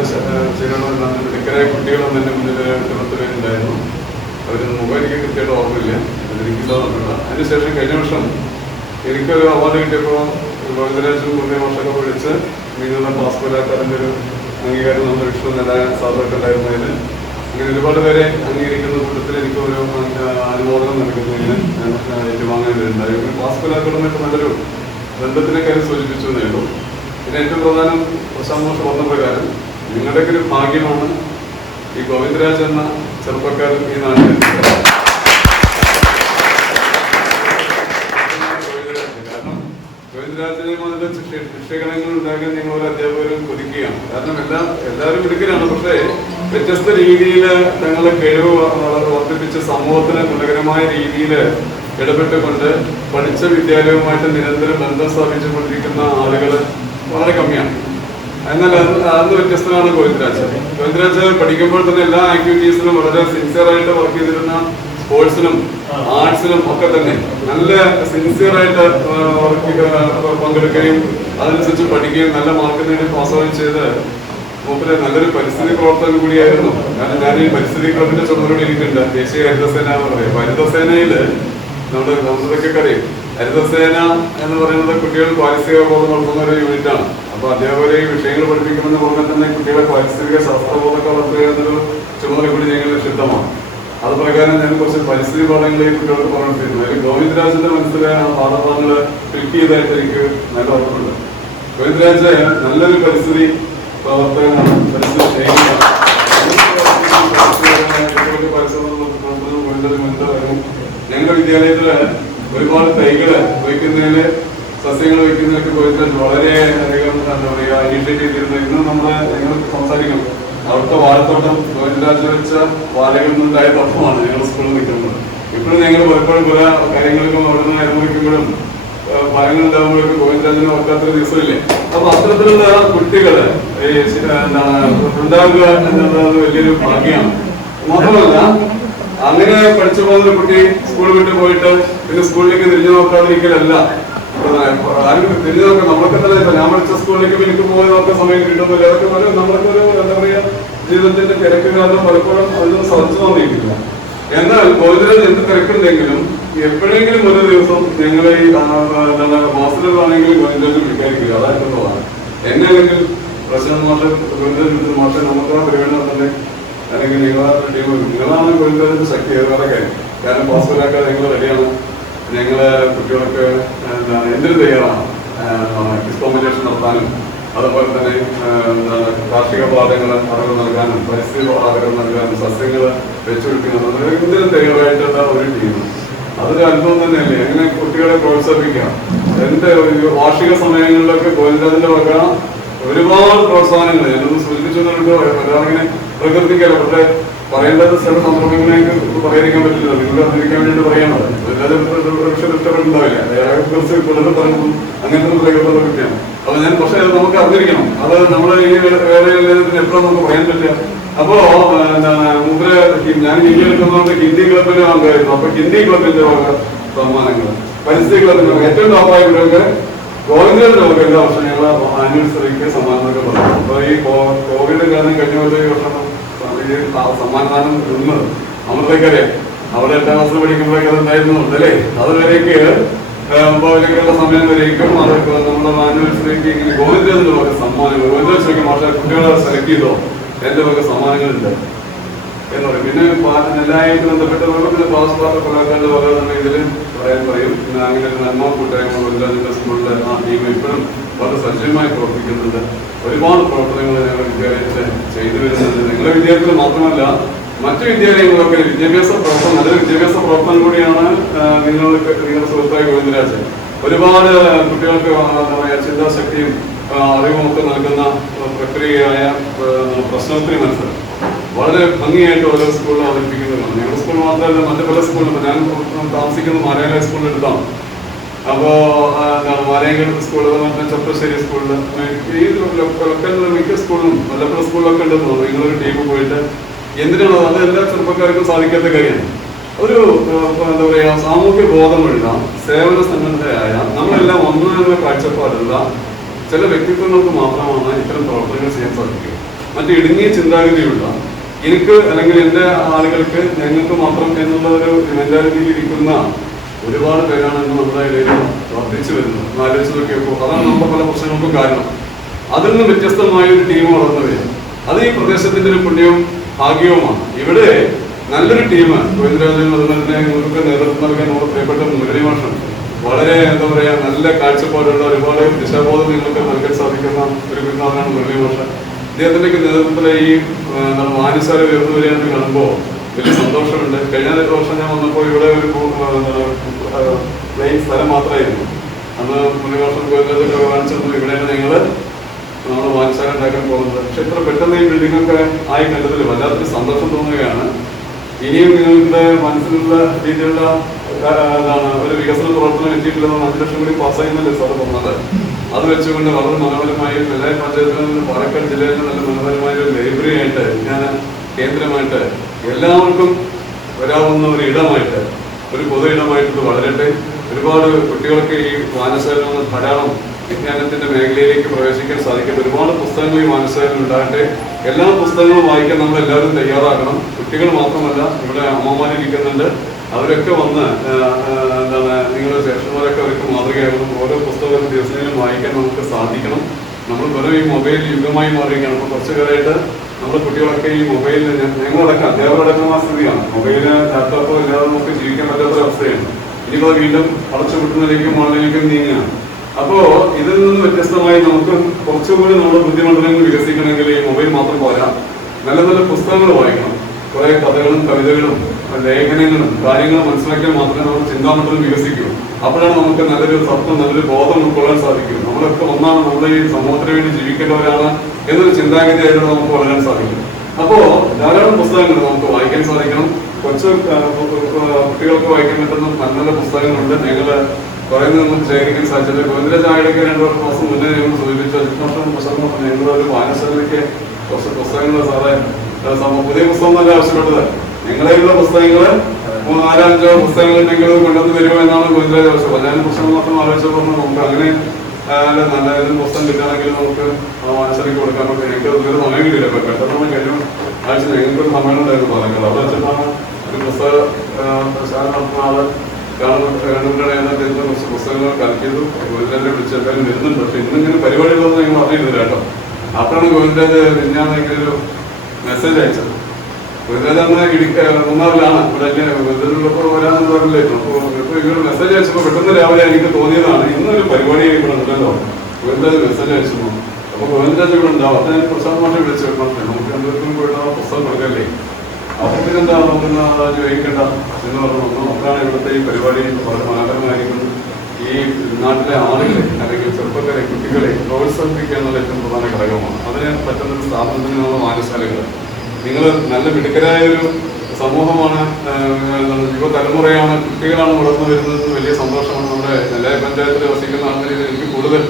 ശരിയുള്ള മിടുക്കരായ കുട്ടികളൊന്നും എൻ്റെ മുന്നിൽ 10 പേരുണ്ടായിരുന്നു. അവർ മുഖം എനിക്ക് കൃത്യമായിട്ട് ഓർമ്മയില്ല, എനിക്കില്ല തന്നില്ല. അതിനുശേഷം കഴിഞ്ഞ വർഷം എനിക്കൊരു അവാർഡ് കിട്ടിയപ്പോൾ ഗോവിന്ദരാജും പുണ്യമാഷൊക്കെ വിളിച്ച് മീനുള്ള പാസ്പോർട്ടാക്കാരൻ്റെ ഒരു അംഗീകാരം നമ്മുടെ വിഷ്ണു നല്ല സാധനമൊക്കെ ഉണ്ടായിരുന്നതിന് അങ്ങനെ ഒരുപാട് പേരെ അംഗീകരിക്കുന്ന കൂട്ടത്തിൽ എനിക്കൊരു അനുമോദനം നൽകുന്നതിന് ഞാൻ ഏറ്റുവാങ്ങാനുണ്ടായി. പാസ്പോർട്ടാക്കണമെന്നൊക്കെ നല്ലൊരു ബന്ധത്തിനെ കാര്യം സൂചിപ്പിച്ചു എന്നേ ഉള്ളൂ. പിന്നെ ഏറ്റവും പ്രധാനം പ്രശാന്തോഷം വന്ന പ്രകാരം നിങ്ങളുടെയൊക്കെ ഒരു ഭാഗ്യമാണ് ഈ ഗോവിന്ദരാജ് എന്ന ചെറുപ്പക്കാരൻ ഈ നാട്ടിൽ. കാരണം ഗോവിന്ദരാജിനെ മുതൽ ശിക്ഷകണങ്ങൾ ഉണ്ടാക്കാൻ നിങ്ങളൊരു അധ്യാപകരും കൊതിക്കുകയാണ്. കാരണം എല്ലാവരും എടുക്കലാണ്. പക്ഷേ വ്യത്യസ്ത രീതിയിൽ തങ്ങളുടെ കഴിവ് വർദ്ധിപ്പിച്ച് സമൂഹത്തിന് ഗുണകരമായ രീതിയിൽ ഇടപെട്ടുകൊണ്ട് പഠിച്ച വിദ്യാലയവുമായിട്ട് നിരന്തരം ബന്ധം സ്ഥാപിച്ചുകൊണ്ടിരിക്കുന്ന ആളുകൾ വളരെ കമ്മിയാണ്. എന്നാൽ അന്ന് വ്യത്യസ്തനാണ് ഗോവിന്ദരാജ്. ഗോവിന്ദരാജ് പഠിക്കുമ്പോൾ തന്നെ എല്ലാ ആക്ടിവിറ്റീസിലും വളരെ സിൻസിയറായിട്ട് വർക്ക് ചെയ്തിരുന്ന, സ്പോർട്സിലും ആർട്സിലും ഒക്കെ തന്നെ നല്ല സിൻസിയറായിട്ട് പങ്കെടുക്കുകയും അതനുസരിച്ച് പഠിക്കുകയും നല്ല മാർക്ക് നേടി പാസ്സാവുകയും ചെയ്ത് മൂപ്പര് നല്ലൊരു പരിസ്ഥിതി പ്രവർത്തകൻ കൂടിയായിരുന്നു. കാരണം ഞാൻ ഈ പരിസ്ഥിതി ക്ലബിന്റെ ചുമതല ഇരിക്കുന്നുണ്ട്. ദേശീയ ഹരിതസേന എന്ന് പറയും. അപ്പൊ ഹരിതസേനയില് നമ്മുടെ സംസദൊക്കെ അറിയും. ഹരിതസേന എന്ന് പറയുന്നത് കുട്ടികൾ പാരിസ്ഥിതിക ബോധം വളർത്തുന്ന ഒരു യൂണിറ്റാണ്. അപ്പൊ അധ്യാപകരെ ഈ വിഷയങ്ങൾ പഠിപ്പിക്കുമെന്ന് പറഞ്ഞാൽ തന്നെ കുട്ടികളെ പാരിസ്ഥിതിക ശാസ്ത്രബോധമൊക്കെ വളർത്തുക എന്നൊരു ചുമതല കൂടി ഞങ്ങൾ നിഷിദ്ധമാണ്. അത് പ്രകാരം ഞാൻ കുറച്ച് പരിസ്ഥിതി പാഠങ്ങൾ ഈ കുട്ടികൾക്ക് പറഞ്ഞിരുന്നു. അതിൽ ഗോവിന്ദരാജിന്റെ മനസ്സിലെ ആ പാഠഭാഗങ്ങൾ ക്ലിക്ക് ചെയ്തായിട്ട് എനിക്ക് നല്ല ഓർമ്മയുണ്ട്. ഗോവിന്ദരാജ് നല്ലൊരു പരിസ്ഥിതി പ്രവർത്തകനാണ്, പരിസ്ഥിതി സ്നേഹിയാണ്. ഞങ്ങളുടെ വിദ്യാലയത്തില് ഒരുപാട് തൈകള് വയ്ക്കുന്നതിന്, സസ്യങ്ങൾ വയ്ക്കുന്നതിനൊക്കെ ഗോവിന്ദരാജ് വളരെ അധികം എന്താ പറയുക ഇനിഷ്യേറ്റ് ചെയ്തിരുന്നു. ഇന്ന് ഞങ്ങൾ സംസാരിക്കും. അവിടുത്തെ വാഴത്തോട്ടം ഗോവിന്ദരാജ് വെച്ച വാഴകളിൽ നിന്നുണ്ടായ തോട്ടമാണ് ഞങ്ങൾ സ്കൂളിൽ നിൽക്കുന്നത്. ഇപ്പോഴും ഞങ്ങൾ പലപ്പോഴും പല കാര്യങ്ങൾക്കും അവിടെ നിന്ന് അനുഭവിക്കുമ്പോഴും ഫലങ്ങൾ ഉണ്ടാകുമ്പോഴൊക്കെ ഗോവിന്ദരാജിന് ഓർക്കാത്തൊരു ദിവസമില്ലേ. അപ്പൊ അത്തരത്തിലുള്ള കുട്ടികള് ഉണ്ടാകുക എന്നുള്ളത് വലിയൊരു ഭാഗ്യമാണ്. മാത്രമല്ല അങ്ങനെ പഠിച്ചു പോകുന്ന കുട്ടി സ്കൂൾ വിട്ട് പോയിട്ട് പിന്നെ സ്കൂളിലേക്ക് തിരിഞ്ഞു നോക്കാതിരിക്കലല്ല. ആരും തിരിഞ്ഞു നോക്കാം. നമ്മളൊക്കെ തന്നെ ഇപ്പൊ ഞാൻ പഠിച്ച സ്കൂളിലേക്ക് എനിക്ക് പോയി നോക്കാൻ സമയം കിട്ടുന്നില്ല. അതൊക്കെ ഒരു നമ്മൾക്കൊരു എന്താ പറയാ ജീവിതത്തിന്റെ തിരക്ക് കാരണം പലപ്പോഴും അതൊന്നും സാധിച്ചു തോന്നിയിട്ടില്ല. എന്നാൽ ഗോവിന്ദരാജ് എന്ത് തിരക്കുണ്ടെങ്കിലും എപ്പോഴെങ്കിലും ഒരു ദിവസം ഞങ്ങളെ ഈ മാസ്റ്ററാണെങ്കിലും ഗോവിന്ദരാജ് വിളിക്കാതിരിക്കുക. അതായിട്ടുള്ളതാണ്. എന്നെ അല്ലെങ്കിൽ പ്രശാന്ത് മാഷ്, ഗോവിന്ദരാജ് മാഷ് നമുക്ക് ആ പരിഗണന തന്നെ അല്ലെങ്കിൽ നിങ്ങളാണ് ഗോവിന്ദരാജിന്റെ ശക്തി. ഏത് വേറെ കാര്യം. കാരണം പാസ്പോർട്ടാക്കാൻ ഞങ്ങൾ റെഡിയാണ്. ഞങ്ങള് കുട്ടികൾക്ക് എന്തിനു തയ്യാറാണ്. എക്സ്പോമിനേഷൻ നടത്താനും അതുപോലെ തന്നെ കാർഷിക പാഠങ്ങൾ അറിവ് നൽകാനും പരിസ്ഥിതി അറിവ് നൽകാനും സസ്യങ്ങൾ വെച്ചുപിടിപ്പിക്കുന്നത് എന്തിനും തയ്യാറായിട്ടുള്ള ഒരു ടീം. അതൊരു അനുഭവം തന്നെയല്ലേ. അങ്ങനെ കുട്ടികളെ പ്രോത്സാഹിപ്പിക്കാം. എന്റെ വാർഷിക സമയങ്ങളിലൊക്കെ ഗോവിന്ദരാജിന്റെ വക ഒരുപാട് പ്രോത്സാഹനങ്ങൾ ഞാനൊന്ന് സൂചിപ്പിച്ചു. ഒരാളിങ്ങനെ പ്രകൃതിക്കല്ല പക്ഷെ പറയേണ്ടത് ചില സന്ദർഭങ്ങളിലേക്ക് പറയാതിരിക്കാൻ പറ്റില്ല. നിങ്ങൾ അറിഞ്ഞിരിക്കാൻ വേണ്ടിയിട്ട് പറയണത് എല്ലാവരും ഇഷ്ടപ്പെട്ടുണ്ടാവില്ല. അങ്ങനത്തെ പ്രകൃതമുള്ള കുട്ടിയാണ്. അപ്പൊ ഞാൻ പക്ഷെ നമുക്ക് അറിഞ്ഞിരിക്കണം. അത് നമ്മൾ ഈ വേളയിൽ എപ്പോഴും നമുക്ക് പറയാൻ പറ്റില്ല. അപ്പോ മുമ്പ് ഞാൻ ഹിന്ദി എടുക്കുന്നതുകൊണ്ട് ഹിന്ദി ക്ലബിന് അംഗമായിരുന്നു. അപ്പൊ ഹിന്ദി ക്ലബിന്റെ സമ്മാനങ്ങൾ, പരിസ്ഥിതി ക്ലബിന് ഏറ്റവും ടോപ്പായ കുട്ടികൾക്ക് ഗോവിന്ദരാജ് നമുക്ക് എല്ലാ വർഷം ഞങ്ങൾ ആനിവേഴ്സറിക്ക് സമ്മാനമൊക്കെ പറഞ്ഞു. അപ്പൊ ഈ കോവിഡ് കാരണം കഴിഞ്ഞ വർഷം സമ്മാനദാനം നിന്നത് അമൃതക്കരെ അവിടെ 8ാം ക്ലാസ്സിൽ പഠിക്കുമ്പോഴേക്ക് അതുണ്ടായിരുന്നു അല്ലേ. അതുവരേക്ക് മുമ്പിലേക്കുള്ള സമയം വരേക്കും അതൊക്കെ നമ്മുടെ ആനിവേഴ്സറിക്ക് ഇങ്ങനെ ഗോവിന്ദരാജിന്റെ വക സമ്മാനങ്ങൾ. ഗോവിന്ദരാജ് മാഷെ കുട്ടികളെ സെലക്ട് ചെയ്തോ എന്റെ വക സമ്മാനങ്ങളുണ്ട് എന്ന് പറയും. പിന്നെ നെല്ലായിട്ട് ബന്ധപ്പെട്ട പാസ് പാർട്ട് കൊലാക്കാരുടെ വക തന്നെ ഇതിൽ അദ്ദേഹം പറയും അങ്ങനെ ഒരു നന്മ കൂട്ടായ്മ ഗോവിന്ദരാജന്റെ സ്കൂളിലെ ആ ടീം ഇപ്പോഴും വളരെ സജീവമായി പ്രവർത്തിക്കുന്നുണ്ട്. ഒരുപാട് പ്രവർത്തനങ്ങൾ ഞങ്ങളുടെ വിദ്യാലയത്തിൽ ചെയ്തു വരുന്നുണ്ട്. നിങ്ങളുടെ വിദ്യാലയത്തിൽ മാത്രമല്ല മറ്റു വിദ്യാലയങ്ങളൊക്കെ വിദ്യാഭ്യാസ പ്രവർത്തനം, നല്ലൊരു വിദ്യാഭ്യാസ പ്രവർത്തനം കൂടിയാണ് നിങ്ങളുടെ സുഹൃത്തായ ഗോവിന്ദരാജൻ. ഒരുപാട് കുട്ടികൾക്ക് എന്താ പറയുക ചിന്താശക്തിയും അറിവുമൊക്കെ നൽകുന്ന പ്രക്രിയയായ പ്രശ്നോത്തരി മത്സരം വളരെ ഭംഗിയായിട്ട് ഓരോ സ്കൂളിൽ അവതരിപ്പിക്കുന്നതാണ്. ഞങ്ങളുടെ സ്കൂൾ മാത്രമല്ല മറ്റു പല സ്കൂളിലും, ഞാൻ താമസിക്കുന്ന മാരായ സ്കൂളിൽ എടുത്താണ്. അപ്പോൾ എന്താണ് മാരായങ്കൽ സ്കൂളിൽ, ചെറുപ്പശ്ശേരി സ്കൂളിൽ, ഈ ലൊക്കലിലെ മിക്ക സ്കൂളിലും വല്ലപ്പുഴ സ്കൂളിലൊക്കെ ഉണ്ടെന്ന് തോന്നുന്നു. നിങ്ങളൊരു ടീം പോയിട്ട് എന്തിനാണോ അത് എല്ലാ ചെറുപ്പക്കാർക്കും സാധിക്കാത്ത കാര്യമാണ്. ഒരു എന്താ പറയുക സാമൂഹ്യ ബോധമുള്ള സേവന സന്നദ്ധയായ നമ്മളെല്ലാം ഒന്നു എന്ന കാഴ്ചപ്പാടുള്ള ചില വ്യക്തിത്വങ്ങൾക്ക് മാത്രമാണ് ഇത്തരം പ്രവർത്തനങ്ങൾ ചെയ്യാൻ സാധിക്കുക. മറ്റ് ഇടുങ്ങിയ ചിന്താഗതിയുള്ള എനിക്ക് അല്ലെങ്കിൽ എൻ്റെ ആളുകൾക്ക് ഞങ്ങൾക്ക് മാത്രം എന്നുള്ള ഒരു മെന്റാലിറ്റിയിൽ ഇരിക്കുന്ന ഒരുപാട് പേരാണ് ഇന്ന് നമ്മുടെ ഇടയിൽ വർദ്ധിച്ചു വരുന്നത്. ആലോചിച്ച് നോക്കിയപ്പോൾ അതാണ് നമ്മുടെ പല പ്രശ്നങ്ങൾക്കും കാരണം. അതിൽ നിന്ന് വ്യത്യസ്തമായ ഒരു ടീം വളർന്നു വരും. അത് ഈ പ്രദേശത്തിന്റെ ഒരു പുണ്യവും ഭാഗ്യവുമാണ്. ഇവിടെ നല്ലൊരു ടീം ഗോവിന്ദരാജൻ, അതുപോലെ തന്നെ നിങ്ങൾക്ക് നേതൃത്വം നൽകാൻ പ്രിയപ്പെട്ട മുരളി മാഷൻ, വളരെ എന്താ പറയാ നല്ല കാഴ്ചപ്പാടുള്ള ഒരുപാട് ദിശാബോധം നിങ്ങൾക്ക് നൽകാൻ സാധിക്കുന്ന ഒരു ഗുരുനാഥനാണ് മുരളി മാഷൻ. അദ്ദേഹത്തിന്റെ നേതൃത്വത്തിലെ ഈ വായനശാല ഉയർന്നു വരികയാണെന്ന് കാണുമ്പോൾ വലിയ സന്തോഷമുണ്ട്. കഴിഞ്ഞ വർഷം ഞാൻ വന്നപ്പോൾ ഇവിടെ ഒരു പ്ലെയിൻ സ്ഥലം മാത്രമായിരുന്നു. അന്ന് മുരളി മാഷൻ ഗോവിന്ദരാജൊക്കെ കാണിച്ചിരുന്നു ഇവിടെയാണ് ഞങ്ങള് നമ്മൾ വായനശാല ഉണ്ടാക്കാൻ പോകുന്നത്. പക്ഷെ ഇത്ര പെട്ടെന്ന് ഈ ബിൽഡിംഗൊക്കെ ആയി കണ്ടതിൽ വല്ലാത്തൊരു സന്തോഷം തോന്നുകയാണ്. ഇനിയും നിങ്ങളുടെ മനസ്സിലുള്ള രീതിയിലുള്ള ഒരു വികസന പ്രവർത്തനം എത്തിയിട്ടില്ലെന്ന് 5 ലക്ഷം കൂടി പാസ്സായിരുന്നല്ലേ സാർ പറഞ്ഞത്. അത് വെച്ചുകൊണ്ട് വളരെ മനോഹരമായി എല്ലാ പഞ്ചായത്തിൽ നിന്ന് പാലക്കാട് ജില്ലയിൽ നിന്ന് നല്ല മനോഹരമായ ഒരു ലൈബ്രറി ആയിട്ട് ഞാൻ കേന്ദ്രമായിട്ട് എല്ലാവർക്കും വരാവുന്ന ഒരു ഇടമായിട്ട്, ഒരു പൊതു ഇടമായിട്ട് വളരട്ടെ. ഒരുപാട് കുട്ടികൾക്ക് ഈ വായനശാലയിൽ നിന്ന് ധാരാളം വിജ്ഞാനത്തിന്റെ മേഖലയിലേക്ക് പ്രവേശിക്കാൻ സാധിക്കട്ടെ. ഒരുപാട് പുസ്തകങ്ങൾ ഈ വായനശാലയിൽ ഉണ്ടാകട്ടെ. എല്ലാ പുസ്തകങ്ങളും വായിക്കാൻ നമ്മൾ എല്ലാവരും തയ്യാറാകണം. കുട്ടികൾ മാത്രമല്ല, ഇവിടെ അമ്മമാരിരിക്കുന്നുണ്ട്, അവരൊക്കെ വന്ന് എന്താണ് നിങ്ങളുടെ ശേഷന്മാരൊക്കെ അവർക്ക് മാതൃകയാകണം. ഓരോ പുസ്തകം ദിവസങ്ങളിലും വായിക്കാൻ നമുക്ക് സാധിക്കണം. നമ്മൾ വെറും ഈ മൊബൈൽ യുഗമായി മാറിയിരിക്കുകയാണ്. അപ്പോൾ കുറച്ചു കാലമായിട്ട് നമ്മുടെ കുട്ടികളൊക്കെ ഈ മൊബൈലിൽ, ഞങ്ങളടക്കം അധ്യാപകരടക്കം ആ സ്ഥിതിയാണ്. മൊബൈല് ലാപ്ടോപ്പോ ഇല്ലാതെ നമുക്ക് ജീവിക്കാൻ പറ്റാത്തൊരവസ്ഥയാണ്. ഇനിയിപ്പോൾ വീണ്ടും അടച്ചുപൂട്ടുന്നതിലേക്കും ഓൺലൈനിലേക്കും നീങ്ങുകയാണ്. അപ്പോ ഇതിൽ നിന്ന് വ്യത്യസ്തമായി നമുക്ക് കുറച്ചുകൂടി നമ്മുടെ ബുദ്ധിമണ്ഡലങ്ങൾ വികസിക്കണമെങ്കിൽ ഈ മൊബൈൽ മാത്രം പോരാ, നല്ല നല്ല പുസ്തകങ്ങൾ വായിക്കണം. കുറെ കഥകളും കവിതകളും ലേഖനങ്ങളും കാര്യങ്ങളും മനസ്സിലാക്കിയാൽ മാത്രമേ നമ്മുടെ ചിന്താമണ്ഡലം വികസിക്കൂ. അപ്പോഴാണ് നമുക്ക് നല്ലൊരു തത്വം, നല്ലൊരു ബോധം ഉൾക്കൊള്ളാൻ സാധിക്കും. നമ്മളൊക്കെ ഒന്നാണ്, നമ്മുടെ ഈ സമൂഹത്തിന് വേണ്ടി ജീവിക്കേണ്ടവരാണ് എന്നൊരു ചിന്താഗതിയായിട്ട് നമുക്ക് വളരാൻ സാധിക്കും. അപ്പോ ധാരാളം പുസ്തകങ്ങൾ നമുക്ക് വായിക്കാൻ സാധിക്കണം. കൊച്ചു കുട്ടികൾക്ക് വായിക്കാൻ പറ്റുന്ന നല്ല നല്ല പുസ്തകങ്ങളുണ്ട്. ഞങ്ങള് കുറെ നമുക്ക് ശേഖരിക്കാൻ സാധിച്ചത് ഗോവിന്ദരാജായിടയ്ക്ക് 2 മാസം മുന്നേ ഞങ്ങൾ സൂചിപ്പിച്ചു. ഞങ്ങളൊരു വായനശാലയ്ക്ക് കുറച്ച് പുസ്തകങ്ങൾ സാറേ പുതിയ പുസ്തകം നല്ല ആവശ്യപ്പെട്ടത്. നിങ്ങളെയുള്ള പുസ്തകങ്ങള് 4-5 പുസ്തകങ്ങൾ ഉണ്ടെങ്കിൽ കൊണ്ടുവന്ന് വരുമോ എന്നാണ് ഗോവിന്ദരാജ് ആവശ്യപ്പെട്ടത്. ഞാൻ പുസ്തകം മാത്രം ആലോചിച്ചപ്പോൾ നമുക്ക് അങ്ങനെ നല്ല ഏതെങ്കിലും പുസ്തകം കിട്ടുകയാണെങ്കിൽ നമുക്ക് വായനശാലയ്ക്ക് കൊടുക്കാൻ പറ്റും. എനിക്ക് ഒരു സമയം കിട്ടിയില്ല. പെട്ടെന്ന് കഴിഞ്ഞ ആഴ്ച ഞങ്ങൾക്കൊരു സമ്മേളനം ഉണ്ടായിരുന്നു പാലക്കാട്. അവിടെ വെച്ചിട്ടാണ് ഒരു പുസ്തക ശാല നടത്തുന്ന ആള് കുറച്ച് പുസ്തകങ്ങൾ കളക്ട് ചെയ്തു. ഗോവിന്ദരാജെ വിളിച്ച് എല്ലാവരും വരുന്നുണ്ട്. പക്ഷെ ഇന്നിങ്ങനെ പരിപാടികളൊന്നും ഞങ്ങൾ അറിയുന്നില്ല കേട്ടോ. അപ്പോഴാണ് ഗോവിന്ദരാജ് ഞാൻ ഒരു മെസ്സേജ് അയച്ചത്. ഗോവിന്ദരാജ് അങ്ങനെ മൂന്നാറിലാണ്, ഇവിടെ വരാമെന്ന് പറഞ്ഞില്ലായിരുന്നു. അപ്പോൾ ഇവർ മെസ്സേജ് അയച്ചപ്പോൾ പെട്ടെന്ന് രാവിലെ എനിക്ക് തോന്നിയതാണ് ഇന്നൊരു പരിപാടി ഇവിടെ ഉണ്ടല്ലോ. ഗോവിന്ദരാജ് മെസ്സേജ് അയച്ചു. അപ്പോൾ ഗോവിന്ദരാജ് ഇവിടെ ഉണ്ടാവും. അപ്പോൾ ഞാൻ പ്രസാദ് മാഷെ വിളിച്ചു, നമുക്ക് രണ്ടുപേർക്കും പോയിട്ട് പുസ്തകം കൊടുക്കല്ലേ. അപ്പോൾ പിന്നെന്താ നമുക്കെന്നാ ചോദിക്കേണ്ട എന്ന് പറഞ്ഞു. അപ്പോഴാണ് ഇവിടുത്തെ ഈ പരിപാടി വളരെ മനോഹരമായിരിക്കുന്നത്. ഈ നാട്ടിലെ ആളുകളെ അല്ലെങ്കിൽ ചെറുപ്പക്കാരെ, കുട്ടികളെ പ്രോത്സാഹിപ്പിക്കുക എന്നുള്ള ഏറ്റവും പ്രധാന ഘടകമാണ്. അതിന് പറ്റുന്നൊരു സ്ഥാപനത്തിന് നമ്മുടെ വായനശാലകൾ. നിങ്ങൾ നല്ല മിടുക്കരായ ഒരു സമൂഹമാണ്, യുവതലമുറയാണ്, കുട്ടികളാണ് വളർന്നു വരുന്നത്. വലിയ സന്തോഷമാണ്. നമ്മുടെ നെല്ലായി പഞ്ചായത്തിൽ വസിക്കുന്ന ആൾക്കാരിൽ എനിക്ക് കൂടുതൽ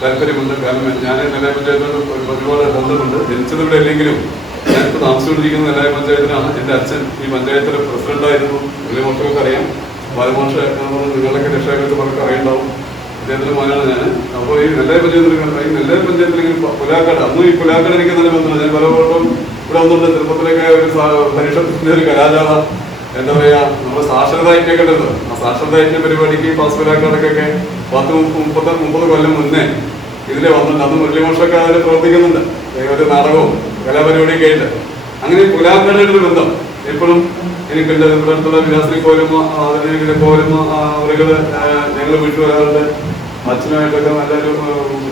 താല്പര്യമുണ്ട്. കാരണം ഞാൻ നെല്ലായി പഞ്ചായത്തോട് ഒരുപാട് ബന്ധമുണ്ട്. ജനിച്ചതിവിടെ അല്ലെങ്കിലും ഞാനിപ്പോൾ താമസിച്ചുകൊണ്ടിരിക്കുന്ന നെല്ലായി പഞ്ചായത്തിലാണ്. എൻ്റെ അച്ഛൻ ഈ പഞ്ചായത്തിലെ പ്രസിഡന്റായിരുന്നു. വലിയ മക്കൾക്ക് അറിയാം. ബാലമോഷ നിങ്ങളൊക്കെ രക്ഷാകരത്ത് പലർക്ക് അറിയുണ്ടാവും. അദ്ദേഹത്തിൻ്റെ മോനാണ് ഞാൻ. അപ്പോൾ ഈ നെല്ലായി പഞ്ചായത്തിൽ ഇങ്ങനെ പുലാക്കാട്, അന്നും ഈ പുലാക്കാട് എനിക്ക് നല്ല ബന്ധമുണ്ട്. ഞാൻ പലപ്പോഴും ഇവിടെ വന്നിട്ട് ചെറുപ്പത്തിലൊക്കെ ഒരു പരീക്ഷത്തിന്റെ ഒരു കലാജാഥ, എന്താ പറയാ, നമ്മുടെ സാക്ഷരതാ ഐക്യൊക്കെ ഉണ്ടല്ലോ. ആ സാക്ഷരതാ ഐക്യ പരിപാടിക്ക് പാസ് പുലാക്കാടൊക്കെ 30 കൊല്ലം മുന്നേ ഇതിലെ വന്നിട്ട് അന്ന് മുരളി മാഷൊക്കെ അതിൽ പ്രവർത്തിക്കുന്നുണ്ട്. ഒരു നാടകവും കലാപരിപാടിയൊക്കെ ആയിട്ട്. അങ്ങനെ പുലാക്കാടായിട്ടൊരു ബന്ധം. എപ്പോഴും എനിക്കുണ്ട്. ഇവിടെ അടുത്തുള്ള വിലാസിൽ പോലും പോലും അവരുകള് ഞങ്ങൾ വീട്ടിൽ വരാറുണ്ട്. അച്ഛനുമായിട്ടൊക്കെ നല്ലൊരു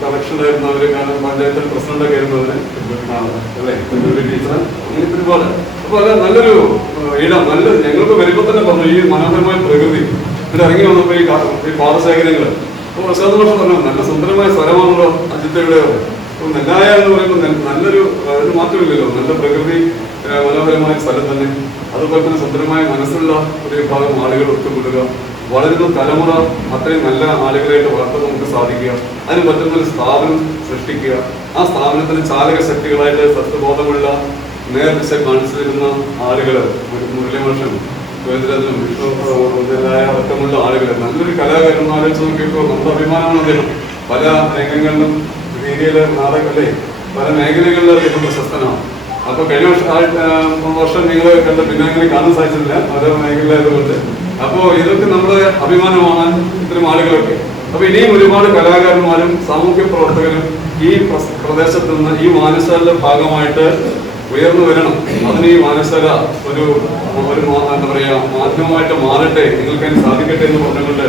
കണക്ഷൻ ആയിരുന്നു അവര്. കാരണം പഞ്ചായത്തിൽ പ്രസിഡന്റൊക്കെ ആയിരുന്നു അവര് അല്ലേ, ടീച്ചർ, അങ്ങനെ ഒരുപാട്. അപ്പൊ അത് നല്ലൊരു ഇടം, നല്ല ഞങ്ങൾക്ക് വരുമ്പോൾ തന്നെ പറഞ്ഞു ഈ മനോഹരമായ പ്രകൃതി. ഇവിടെ ഇറങ്ങി വന്നപ്പോ ഈ പാദശേഖരങ്ങള് അപ്പോൾ പ്രസാദ് മാഷ് പറഞ്ഞു നല്ല സുന്ദരമായ സ്ഥലമാണല്ലോ അജിത്തയുടെ. നെല്ലായ എന്ന് പറയുമ്പോൾ നല്ലൊരു ഒരു മാറ്റമില്ലല്ലോ, നല്ല പ്രകൃതി മനോഹരമായ സ്ഥലം തന്നെ. അതുപോലെ തന്നെ സുന്ദരമായ മനസ്സുള്ള ഒരു വിഭാഗം ആളുകൾ ഒത്തുകൂടുക, വളരുന്ന തലമുറ അത്രയും നല്ല ആളുകളായിട്ട് വളർത്താൻ നമുക്ക് സാധിക്കുക. അതിന് പറ്റുന്നൊരു സ്ഥാപനം സൃഷ്ടിക്കുക. ആ സ്ഥാപനത്തിന് ചാലക ശക്തികളായിട്ട് സത്യബോധമുള്ള നേർദിശ കാണിച്ചു തരുന്ന ആളുകൾ, മുരളിമോഷൻ, വേദരനും വിഷ്ണുലായ അടക്കമുള്ള ആളുകൾ, നല്ലൊരു കലാകാരന്മാരെ നോക്കിയപ്പോൾ നമ്മുടെ അഭിമാനമാണ് അദ്ദേഹം. പല രംഗങ്ങളിലും രീതിയില് നാടകല്ലേ പല മേഖലകളിലും അദ്ദേഹം പ്രശസ്തനാണ്. അപ്പൊ കഴിഞ്ഞ വർഷം നിങ്ങൾ കണ്ട പിന്നെ അങ്ങനെ കാണാൻ സാധിച്ചില്ല പല മേഖലയിലായതുകൊണ്ട്. അപ്പോ ഇതൊക്കെ നമ്മുടെ അഭിമാനമാണ് ഇത്തരം ആളുകളൊക്കെ. അപ്പൊ ഇനിയും ഒരുപാട് കലാകാരന്മാരും സാമൂഹ്യ പ്രവർത്തകരും ഈ പ്രദേശത്ത് നിന്ന് ഈ വായനശാലയുടെ ഭാഗമായിട്ട് ഉയർന്നു വരണം. അതിന് ഈ വായനശാല ഒരു എന്താ പറയാ മാധ്യമമായിട്ട് മാറട്ടെ, നിങ്ങൾക്ക് അതിന് സാധിക്കട്ടെ എന്ന് പറഞ്ഞുകൊണ്ട്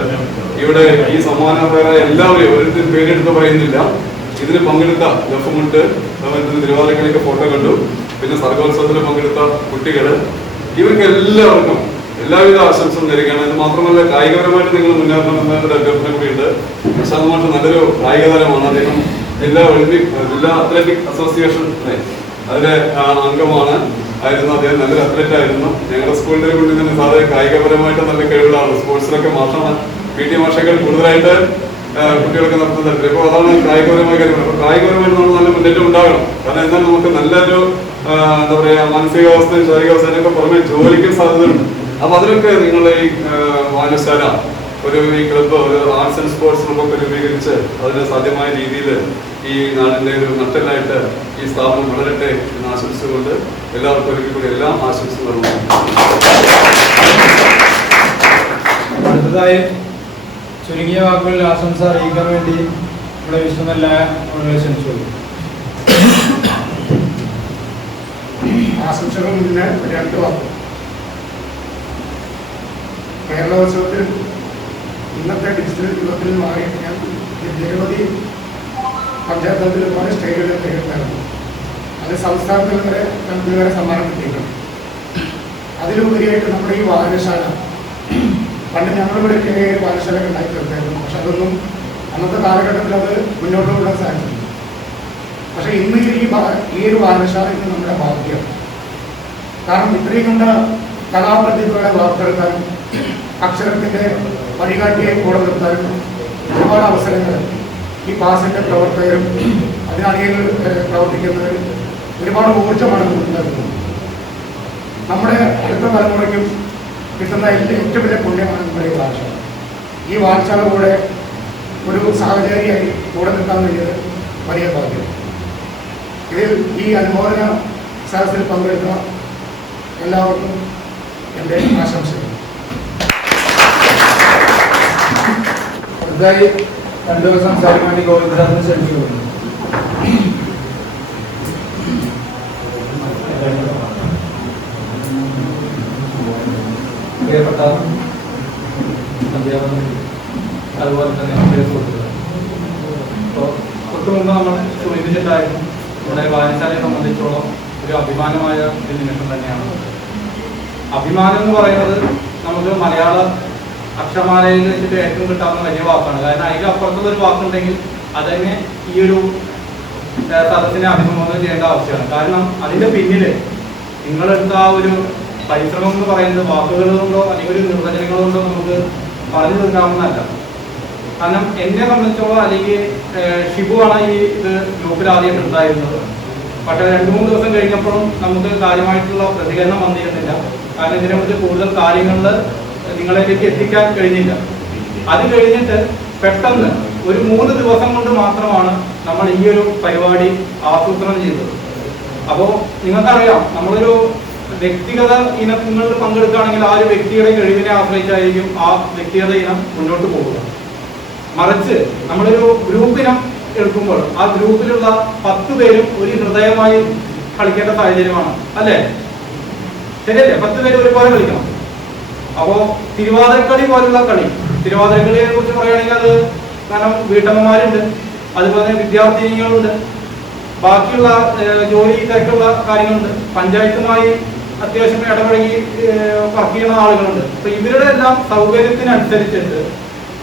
ഇവിടെ ഈ സമ്മാനപരമായ എല്ലാവരെയും ഓരോരുത്തരും പേരെടുത്ത് പറയുന്നില്ല. ഇതിന് പങ്കെടുത്ത ലഫുമുട്ട് തിരുവാതിരക്കളിയൊക്കെ ഫോട്ടോ കണ്ടു. പിന്നെ സർഗോത്സവത്തിൽ പങ്കെടുത്ത കുട്ടികള്, ഇവർക്ക് എല്ലാവർക്കും എല്ലാവിധ ആശംസയും നേരുകയാണ്. ഇത് മാത്രമല്ല കായികപരമായിട്ട് നിങ്ങൾ മുന്നേറണമെന്നൊരു അഭ്യർത്ഥന കൂടിയുണ്ട്. പ്രശാന്ത് മാഷ് നല്ലൊരു കായിക താരമാണ്. അദ്ദേഹം ജില്ലാ അത്ലറ്റിക് അസോസിയേഷൻ അതിലെ അംഗമാണ് ആയിരുന്നു. അദ്ദേഹം നല്ലൊരു അത്ലറ്റ് ആയിരുന്നു. ഞങ്ങളുടെ സ്കൂളിന്റെ കൊണ്ട് തന്നെ സാധാരണ കായികപരമായിട്ട് നല്ല കഴിവുകളാണ്. സ്പോർട്സിലൊക്കെ മാഷാണ്, PT മാഷകൾ കൂടുതലായിട്ട് കുട്ടികൾക്ക് നടത്തുന്നുണ്ട്. അപ്പോൾ അതാണ് കായികപരമായ കാര്യങ്ങൾ. അപ്പോൾ കായികപരമായിട്ട് നമ്മൾ നല്ല മുന്നേറ്റം ഉണ്ടാകണം. കാരണം എന്നാൽ നമുക്ക് നല്ലൊരു എന്താ പറയാ മാനസികാവസ്ഥയും ശാരീരികാവസ്ഥയൊക്കെ പുറമെ ജോലിക്ക് സാധ്യതയുണ്ട്. അപ്പൊ അതിനൊക്കെ നിങ്ങളുടെ ഈ വായനശാല ഒരു ഈ ക്ലബ്ബ്, ഒരു ആർട്സ് ആൻഡ് സ്പോർട്സ് ക്ലബ്ബൊക്കെ രൂപീകരിച്ച് അതിന് സാധ്യമായ രീതിയിൽ ഈ നാടിന്റെ ഒരു നട്ടലായിട്ട് ഈ സ്ഥാപനം വളരട്ടെ എന്ന് ആശംസിച്ചുകൊണ്ട് എല്ലാവർക്കും ഒരിക്കൽ കൂടി എല്ലാ ആശംസകളും. അടുത്തതായി ചുരുങ്ങിയ വാക്കുകളിൽ ആശംസ അറിയിക്കാൻ വേണ്ടി ഇവിടെ വിശ്വമെല്ലാ ക്ഷണിച്ചോളൂ. ആശംസകൾ മുന്നേ 2 വാക്ക്. കേരളോത്സവത്തിൽ ഇന്നത്തെ ഡിജിറ്റൽ യുഗത്തിൽ മാറി ഞാൻ നിരവധി പഞ്ചായത്ത് തലത്തിൽ ഒരുപാട് സ്റ്റേജുകളിൽ തിരഞ്ഞെടുത്തായിരുന്നു. അത് സംസ്ഥാനത്തിൽ വരെ സമ്മാനം കിട്ടിയിട്ടുണ്ട്. അതിലുപരിയായിട്ട് നമ്മുടെ ഈ വായനശാല പണ്ട് ഞങ്ങളിവിടെ വായനശാലകൾ ഉണ്ടാക്കി തീർത്തായിരുന്നു. പക്ഷെ അതൊന്നും അന്നത്തെ കാലഘട്ടത്തിൽ അത് മുന്നോട്ട് കൊണ്ടുപോകാൻ സാധിച്ചില്ല. പക്ഷെ ഇന്ന് ഈ ഒരു വായനശാല ഇന്ന് നമ്മുടെ ഭാഗ്യം. കാരണം ഇത്രയും കണ്ട കലാപ്രതിഭകളെ വാർത്തെടുക്കാനും അക്ഷരത്തിന്റെ വഴികാട്ടിയായി കൂടെ നിർത്താനും ഒരുപാട് അവസരങ്ങൾ ഈ പാസിന്റെ പ്രവർത്തകരും അതിനടിയിൽ പ്രവർത്തിക്കുന്നവരും ഒരുപാട് ഊർജ്ജമാണ് നൽകുന്നത്. നമ്മുടെ അടുത്ത തലമുറയ്ക്കും കിട്ടുന്ന ഏറ്റവും വലിയ പുണ്യമാണ് നമ്മുടെ ഈ ഭാഷ. ഈ വായനശാല കൂടെ ഒരു സാഹചര്യമായി കൂടെ നിൽക്കാൻ വേണ്ടിയത് വലിയ ഭാഗ്യം. ഇതിൽ ഈ അനുമോദന സദസ്സിൽ പങ്കെടുത്ത എല്ലാവർക്കും എൻ്റെ ആശംസകൾ. അടുത്തതായി 2 ദിവസം സംസാരിക്കാൻ വേണ്ടി ഗോവിന്ദരാജനെ ക്ഷണിച്ചു കൊടുക്കുന്നു. പ്രിയപ്പെട്ട അധ്യാപകർ, അതുപോലെ തന്നെ സുഹൃത്തുക്കൾ, ഇപ്പോൾ തൊട്ട് മുമ്പ് നമ്മൾ സൂചിപ്പിച്ചിട്ടായിരുന്നു ഇവിടെ വായനശാലയെ സംബന്ധിച്ചോളം ഒരു അഭിമാനമായ ഒരു നിമിഷം തന്നെയാണ്. അഭിമാനം എന്ന് പറയുന്നത് നമുക്ക് മലയാള അക്ഷരമാലയിൽ വെച്ചിട്ട് ഏറ്റവും കിട്ടാവുന്ന വലിയ വാക്കാണ്. കാരണം അതിന് അപ്പുറത്തുള്ളൊരു വാക്കുണ്ടെങ്കിൽ അതന്നെ ഈ ഒരു സദസ്സിനെ അഭിമുഖം ചെയ്യേണ്ട ആവശ്യമാണ്. കാരണം അതിൻ്റെ പിന്നിൽ നിങ്ങളെടുത്ത ആ ഒരു പരിശ്രമം എന്ന് പറയുന്നത് വാക്കുകൾ കൊണ്ടോ അല്ലെങ്കിൽ ഒരു നിർവചനങ്ങൾ കൊണ്ടോ നമുക്ക് പറഞ്ഞു തീർക്കാവുന്നതല്ല. കാരണം എന്നെ സംബന്ധിച്ചോളം അല്ലെങ്കിൽ ഷിബുവാണ് ഈ ഇത് ഗ്രൂപ്പിൽ ആദ്യം ഉണ്ടായിരുന്നത്. പക്ഷേ 2-3 ദിവസം കഴിഞ്ഞപ്പോഴും നമുക്ക് കാര്യമായിട്ടുള്ള പ്രതികരണം വന്നിരുന്നില്ല. കാരണം ഇതിനെക്കുറിച്ച് കൂടുതൽ കാര്യങ്ങളിൽ നിങ്ങളിലേക്ക് എത്തിക്കാൻ കഴിഞ്ഞില്ല. അത് കഴിഞ്ഞിട്ട് പെട്ടെന്ന് ഒരു 3 ദിവസം കൊണ്ട് മാത്രമാണ് നമ്മൾ ഈ ഒരു പരിപാടി ആസൂത്രണം ചെയ്തത്. അപ്പോൾ നിങ്ങൾക്കറിയാം, നമ്മളൊരു വ്യക്തിഗത ഇനങ്ങളിൽ പങ്കെടുക്കുകയാണെങ്കിൽ ആ ഒരു വ്യക്തിയുടെ കഴിവിനെ ആശ്രയിച്ചായിരിക്കും ആ വ്യക്തിഗത ഇനം മുന്നോട്ട് പോകുക. മറിച്ച് നമ്മളൊരു ഗ്രൂപ്പിനം എടുക്കുമ്പോൾ ആ ഗ്രൂപ്പിലുള്ള 10 പേരും ഒരു ഹൃദയമായി കളിക്കേണ്ട സാഹചര്യമാണ്, അല്ലേ? ശരിയല്ലേ? 10 പേര് ഒരുപോലെ കളിക്കണം. അപ്പോ തിരുവാതിരക്കളി പോലുള്ള കളി, തിരുവാതിരക്കളിയെ കുറിച്ച് പറയുകയാണെങ്കിൽ അത് കാരണം വീട്ടമ്മമാരുണ്ട്, അതുപോലെ വിദ്യാർത്ഥിനികളുണ്ട്, ബാക്കിയുള്ള ജോലി തിരക്കുള്ള കാര്യങ്ങളുണ്ട്, പഞ്ചായത്തുമായി അത്യാവശ്യം ഇടപഴകി വർക്ക് ചെയ്യുന്ന ആളുകളുണ്ട്. അപ്പൊ ഇവരുടെ എല്ലാം സൗകര്യത്തിനനുസരിച്ചിട്ട്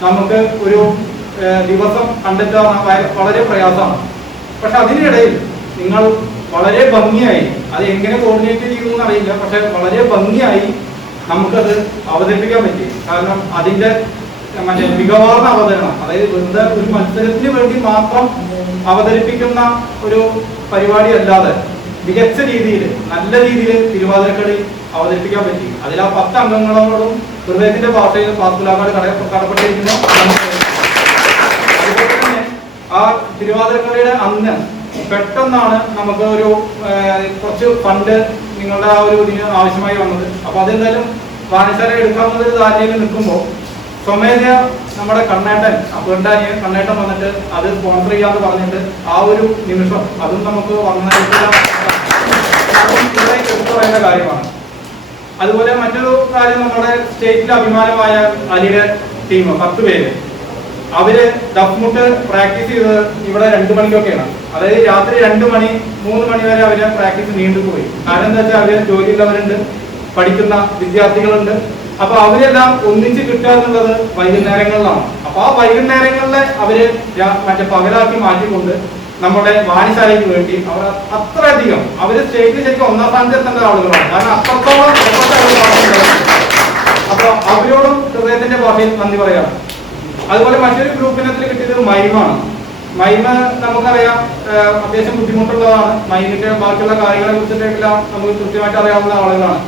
നമുക്ക് ഒരു ദിവസം കണ്ടെത്താൻ വളരെ പ്രയാസമാണ്. പക്ഷെ അതിനിടയിൽ നിങ്ങൾ വളരെ ഭംഗിയായി, അത് എങ്ങനെ കോർഡിനേറ്റ് ചെയ്യുന്നു അറിയില്ല, പക്ഷെ വളരെ ഭംഗിയായി നമുക്കത് അവതരിപ്പിക്കാൻ പറ്റി. കാരണം അതിന്റെ മറ്റേ മികവാർന്ന അവതരണം, അതായത് വെറുതെ ഒരു മത്സരത്തിന് വേണ്ടി മാത്രം അവതരിപ്പിക്കുന്ന ഒരു പരിപാടി അല്ലാതെ മികച്ച രീതിയിൽ നല്ല രീതിയിൽ തിരുവാതിരക്കളി അവതരിപ്പിക്കാൻ പറ്റി. അതിൽ ആ 10 അംഗങ്ങളോടും ഹൃദയത്തിന്റെ ഭാഷയിൽ പാസ്കുലാക്കാട് കടപ്പെട്ടിരിക്കുന്നു. അതുപോലെ തന്നെ ആ തിരുവാതിരക്കളിയുടെ അന്ന് പെട്ടെന്നാണ് നമുക്ക് ഒരു കുറച്ച് ഫണ്ട് നിങ്ങളുടെ ആ ഒരു ഇതിന് ആവശ്യമായി വന്നത്. അപ്പൊ അതെന്തായാലും വായനശാല എടുക്കാവുന്ന ധാരണയിൽ നിൽക്കുമ്പോൾ സ്വമേധ നമ്മുടെ കണ്ണേട്ടൻ, അപ്പുണ്ടാനിയ കണ്ണേട്ടൻ വന്നിട്ട് അത് സ്പോൺസർ ചെയ്യാന്ന് പറഞ്ഞിട്ട് ആ ഒരു നിമിഷം അതും നമുക്ക് എടുത്തു പറയുന്ന കാര്യമാണ്. അതുപോലെ മറ്റൊരു കാര്യം, നമ്മുടെ സ്റ്റേറ്റിലെ അഭിമാനമായ അലിയുടെ ടീം 10 പേര്, അവര് ദഫ്മുട്ട് പ്രാക്ടീസ് ചെയ്തത് ഇവിടെ 2 മണിക്കൊക്കെയാണ്. അതായത് രാത്രി 2 മണി 3 മണി വരെ അവര് പ്രാക്ടീസ് നീണ്ടുപോയി. കാരണം എന്താ വെച്ചാൽ അവര് ജോലിയുള്ളവരുണ്ട്, പഠിക്കുന്ന വിദ്യാർത്ഥികളുണ്ട്. അപ്പൊ അവരെല്ലാം ഒന്നിച്ച് കിട്ടുക എന്നുള്ളത് വൈകുന്നേരങ്ങളിലാണ്. അപ്പൊ ആ വൈകുന്നേരങ്ങളിലെ അവര് മറ്റേ പകലാക്കി മാറ്റിക്കൊണ്ട് നമ്മുടെ വായനശാലയ്ക്ക് വേണ്ടി അവർ അത്രയധികം അവര് സ്റ്റേറ്റിൽ ശരിക്കും 1ാം സ്ഥാനത്ത് എത്തേണ്ട ആളുകളാണ്. കാരണം അത്രത്തോളം. അപ്പൊ അവരോടും ഹൃദയത്തിന്റെ ഭാഷയിൽ നന്ദി പറയാം. അതുപോലെ മറ്റൊരു ഗ്രൂപ്പിനത്തിൽ കിട്ടിയത് മൈമാണ്. മൈമ നമുക്കറിയാം അത്യാവശ്യം ബുദ്ധിമുട്ടുള്ളതാണ്. മൈമിന്റെ ബാക്കിയുള്ള കാര്യങ്ങളെ കുറിച്ചിട്ടെല്ലാം നമുക്ക് കൃത്യമായിട്ട് അറിയാവുന്ന ആളുകളാണ്.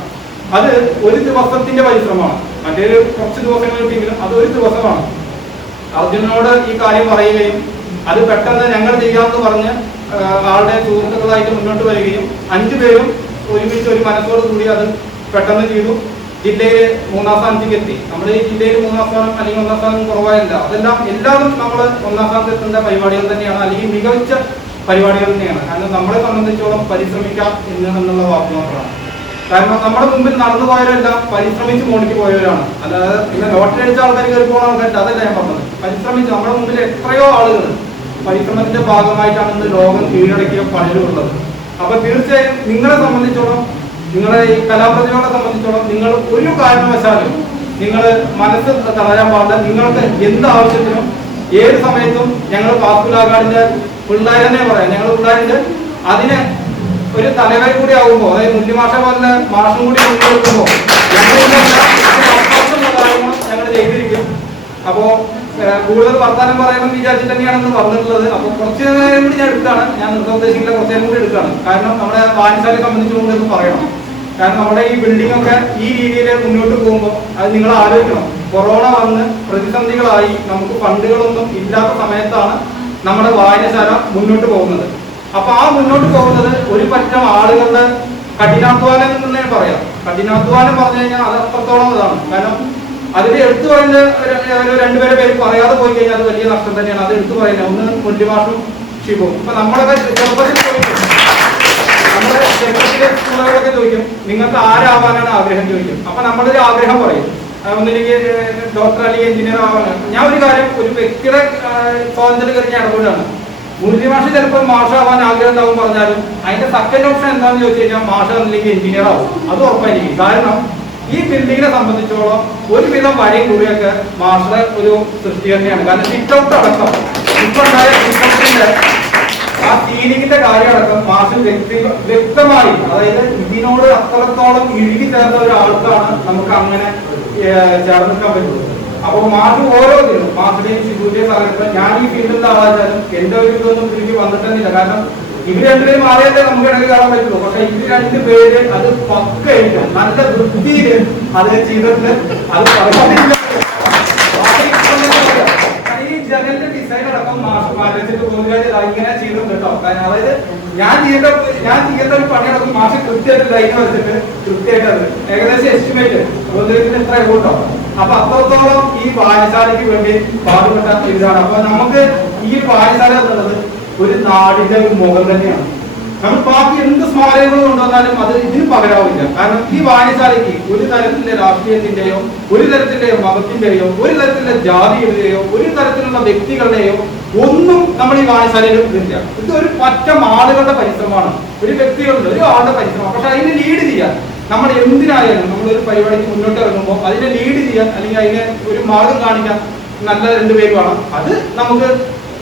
അത് ഒരു ദിവസത്തിന്റെ പരിശ്രമമാണ്. മറ്റൊരു കുറച്ച് ദിവസങ്ങൾ കിട്ടിയെങ്കിലും അത് ഒരു ദിവസമാണ്. അർജുനോട് ഈ കാര്യം പറയുകയും അത് പെട്ടെന്ന് ഞങ്ങൾ ചെയ്യാമെന്ന് പറഞ്ഞ് ആളുടെ സുഹൃത്തുക്കളായിട്ട് മുന്നോട്ട് വരികയും 5 പേരും ഒരുമിച്ച് ഒരു മനസ്സോട് കൂടി അത് പെട്ടെന്ന് ചെയ്തു. ജില്ലയിൽ 3ാം സ്ഥാനത്തേക്ക് എത്തി. നമ്മുടെ ഈ ജില്ലയിൽ 3ാം സ്ഥാനം അല്ലെങ്കിൽ 1ാം സ്ഥാനം കുറവായില്ല. അതെല്ലാം എല്ലാവരും നമ്മൾ 1ാം സ്ഥാനത്ത് എത്തേണ്ട പരിപാടികൾ തന്നെയാണ്, അല്ലെങ്കിൽ മികച്ച പരിപാടികൾ തന്നെയാണ്. കാരണം നമ്മളെ സംബന്ധിച്ചോളം പരിശ്രമിക്കാം എന്നുള്ള വാക്ക് മാത്രമാണ്. കാരണം നമ്മുടെ മുമ്പിൽ നടന്നു പോയവരെല്ലാം പരിശ്രമിച്ച് മോണിക്ക് പോയവരാണ്. അല്ലാതെ പിന്നെ ലോട്ടറി അടിച്ച ആൾക്കാർ കയറി പോകുന്ന ആൾക്കാർ അതല്ല ഞാൻ പറഞ്ഞത്. പരിശ്രമിച്ച് നമ്മുടെ മുമ്പിൽ എത്രയോ ആളുകൾ പരിശ്രമത്തിന്റെ ഭാഗമായിട്ടാണ് ഇന്ന് ലോകം കീഴടക്കിയ പലരുള്ളത്. അപ്പൊ തീർച്ചയായും നിങ്ങളെ സംബന്ധിച്ചോളം, നിങ്ങളെ ഈ കലാപ്രതിഭകളെ സംബന്ധിച്ചോളം നിങ്ങൾ ഒരു കാരണവശാലും നിങ്ങൾ മനസ്സ് തളരാൻ പാടില്ല. നിങ്ങൾക്ക് എന്ത് ആവശ്യത്തിനും ഏത് സമയത്തും ഞങ്ങൾ പാസ്കുലാക്കാടിന്റെ പിള്ളേരെന്നെ പറയാം. ഞങ്ങൾ പിള്ളേരുടെ അതിന് ഒരു തലവർ കൂടി ആകുമ്പോൾ, അതായത് മുല്യമാഷ പോലെ മാഷം കൂടി കൊണ്ടുവരുമ്പോൾ ഞങ്ങൾ ചെയ്തിരിക്കും. അപ്പോ കൂടുതൽ വർത്താനം പറയണമെന്ന് വിചാരിച്ചിട്ട് തന്നെയാണെന്ന് പറഞ്ഞിട്ടുള്ളത്. അപ്പൊ കുറച്ച് നേരം കൂടി ഞാൻ എടുക്കുകയാണ്. ഞാൻ നിർത്താൻ ഉദ്ദേശിക്കില്ല, കുറച്ച് നേരം കൂടി എടുക്കുകയാണ്. കാരണം നമ്മുടെ വായനശാലയെ സംബന്ധിച്ചുകൊണ്ട് ഇത് പറയണം. കാരണം നമ്മുടെ ഈ ബിൽഡിംഗ് ഒക്കെ ഈ രീതിയിൽ മുന്നോട്ട് പോകുമ്പോൾ അത് നിങ്ങൾ ആലോചിക്കണം. കൊറോണ വന്ന് പ്രതിസന്ധികളായി നമുക്ക് ഫണ്ടുകളൊന്നും ഇല്ലാത്ത സമയത്താണ് നമ്മുടെ വായനശാല മുന്നോട്ട് പോകുന്നത്. അപ്പൊ ആ മുന്നോട്ട് പോകുന്നത് ഒരു പറ്റം ആളുകളുടെ കഠിനാധ്വാനം എന്ന് തന്നെ പറയാം. കഠിനാധ്വാനം പറഞ്ഞു കഴിഞ്ഞാൽ അത് അത്രത്തോളം ഇതാണ്. കാരണം അതിൽ എടുത്തു പറയുന്ന 2 പേര് പറയാതെ പോയി കഴിഞ്ഞാൽ അത് വലിയ നഷ്ടം തന്നെയാണ്. അത് എടുത്തു പറയുന്നത് ഒന്ന് മുല്യമാഷും ഷിബും. ഇപ്പൊ നമ്മളൊക്കെ ചെറുപ്പത്തിൽ ചോദിക്കും, നമ്മുടെ ചെറുപ്പത്തിലെ സ്കൂളുകളൊക്കെ ചോദിക്കും നിങ്ങൾക്ക് ആരാവാനാണ് ആഗ്രഹം ചോദിക്കും. അപ്പൊ നമ്മളൊരു ആഗ്രഹം പറയും, ഒന്നില്ലെങ്കിൽ ഡോക്ടർ അല്ലെങ്കിൽ എഞ്ചിനീയർ ആവാനാണ്. ഞാൻ ഒരു കാര്യം, ഒരു വ്യക്തിയുടെ സ്വാതന്ത്ര്യം കഴിഞ്ഞ ഇടപെടാണ്. മുല്യമാഷ് ചിലപ്പോൾ മാഷാവാൻ ആഗ്രഹം ഉണ്ടാവും പറഞ്ഞാലും അതിന്റെ സെക്കൻഡ് ഓപ്ഷൻ എന്താണെന്ന് ചോദിച്ചു കഴിഞ്ഞാൽ മാഷ അല്ലെങ്കിൽ എഞ്ചിനീയർ ആവും. അത് ഉറപ്പായിരിക്കും. കാരണം ഈ ബിൽഡിങ്ങിനെ സംബന്ധിച്ചോളം ഒരുവിധം വഴിയും കൂടിയൊക്കെ മാഷയുടെ ഒരു സൃഷ്ടി തന്നെയാണ്. കാരണം സിറ്റ് ഔട്ട് അടക്കം ഇപ്പൊ ഉണ്ടായ സിറ്റ് ആ സീലിംഗിന്റെ കാര്യം അടക്കം മാഷ് വ്യക്തമായി, അതായത് ഇതിനോട് അത്രത്തോളം ഇഴുകി ചേർന്ന ഒരാൾക്കാണ് നമുക്ക് അങ്ങനെ ചേർന്നിക്കാൻ പറ്റുന്നത്. അപ്പൊ മാഷ് ഓരോ ദിനം മാഷിന്റെയും ഷിബുവിന്റെയും സാധനങ്ങൾ ഞാൻ ഈ ഫീൽഡിലുള്ള ആളാച്ചാലും എന്റെ ഒരു ഇതൊന്നും തിരികെ വന്നിട്ടില്ല. കാരണം ഇവര് 2 പേരും മാറിയാലേ നമുക്ക് ഇടയ്ക്ക് കാണാൻ പറ്റുള്ളൂ. പക്ഷെ ഇവര് 2 പേര് അത് പക്കയായിട്ട് നല്ല വൃത്തിയില് അത് ചെയ്തിട്ട് അത് പറയാതില്ല. ഈ ജനലിന്റെ ഡിസൈൻ അടക്കം മാഷിട്ട് പോകുന്ന ഇങ്ങനെ ചെയ്തിട്ടുണ്ട് കേട്ടോ. അതായത് ഞാൻ ചെയ്യേണ്ട ഒരു പണിയടക്കം മാഷ് കൃത്യമായിട്ട് ലൈൻ വെച്ചിട്ട് കൃത്യമായിട്ട് അത് ഏകദേശം എസ്റ്റിമേറ്റ് എത്ര എമൗണ്ടോ. അപ്പൊ അത്രത്തോളം ഈ വായനശാലയ്ക്ക് വേണ്ടി പാടുപെട്ട ഇതാണ്. അപ്പൊ നമുക്ക് ഈ വായനശാല എന്നുള്ളത് ഒരു നാടിന്റെ ഒരു മുഖം തന്നെയാണ്. നമ്മൾ ബാക്കി എന്ത് സ്മാരകങ്ങൾ കൊണ്ടുവന്നാലും അത് ഇതിന് പകരാവില്ല. കാരണം ഈ വായനശാലയ്ക്ക് ഒരു തരത്തിലെ രാഷ്ട്രീയത്തിന്റെയോ ഒരു തരത്തിലെ മതത്തിന്റെയോ ഒരു തരത്തിലെ ജാതിയുടെയോ ഒരു തരത്തിലുള്ള വ്യക്തികളുടെയോ ഒന്നും നമ്മൾ ഈ വായനശാലയിൽ ഇല്ല. ഇത് ഒരു പറ്റം ആളുകളുടെ പരിശ്രമമാണ്, ഒരു വ്യക്തികളുടെ ഒരു ആളുടെ പരിശ്രമം. പക്ഷെ അതിനെ ലീഡ് ചെയ്യാൻ നമ്മൾ എന്തിനായാലും നമ്മളൊരു പരിപാടിക്ക് മുന്നോട്ട് ഇറങ്ങുമ്പോൾ അതിനെ ലീഡ് ചെയ്യാൻ അല്ലെങ്കിൽ അതിനെ ഒരു മാർഗം കാണിക്കാൻ നല്ല രണ്ടുപേര് വേണം. അത് നമുക്ക്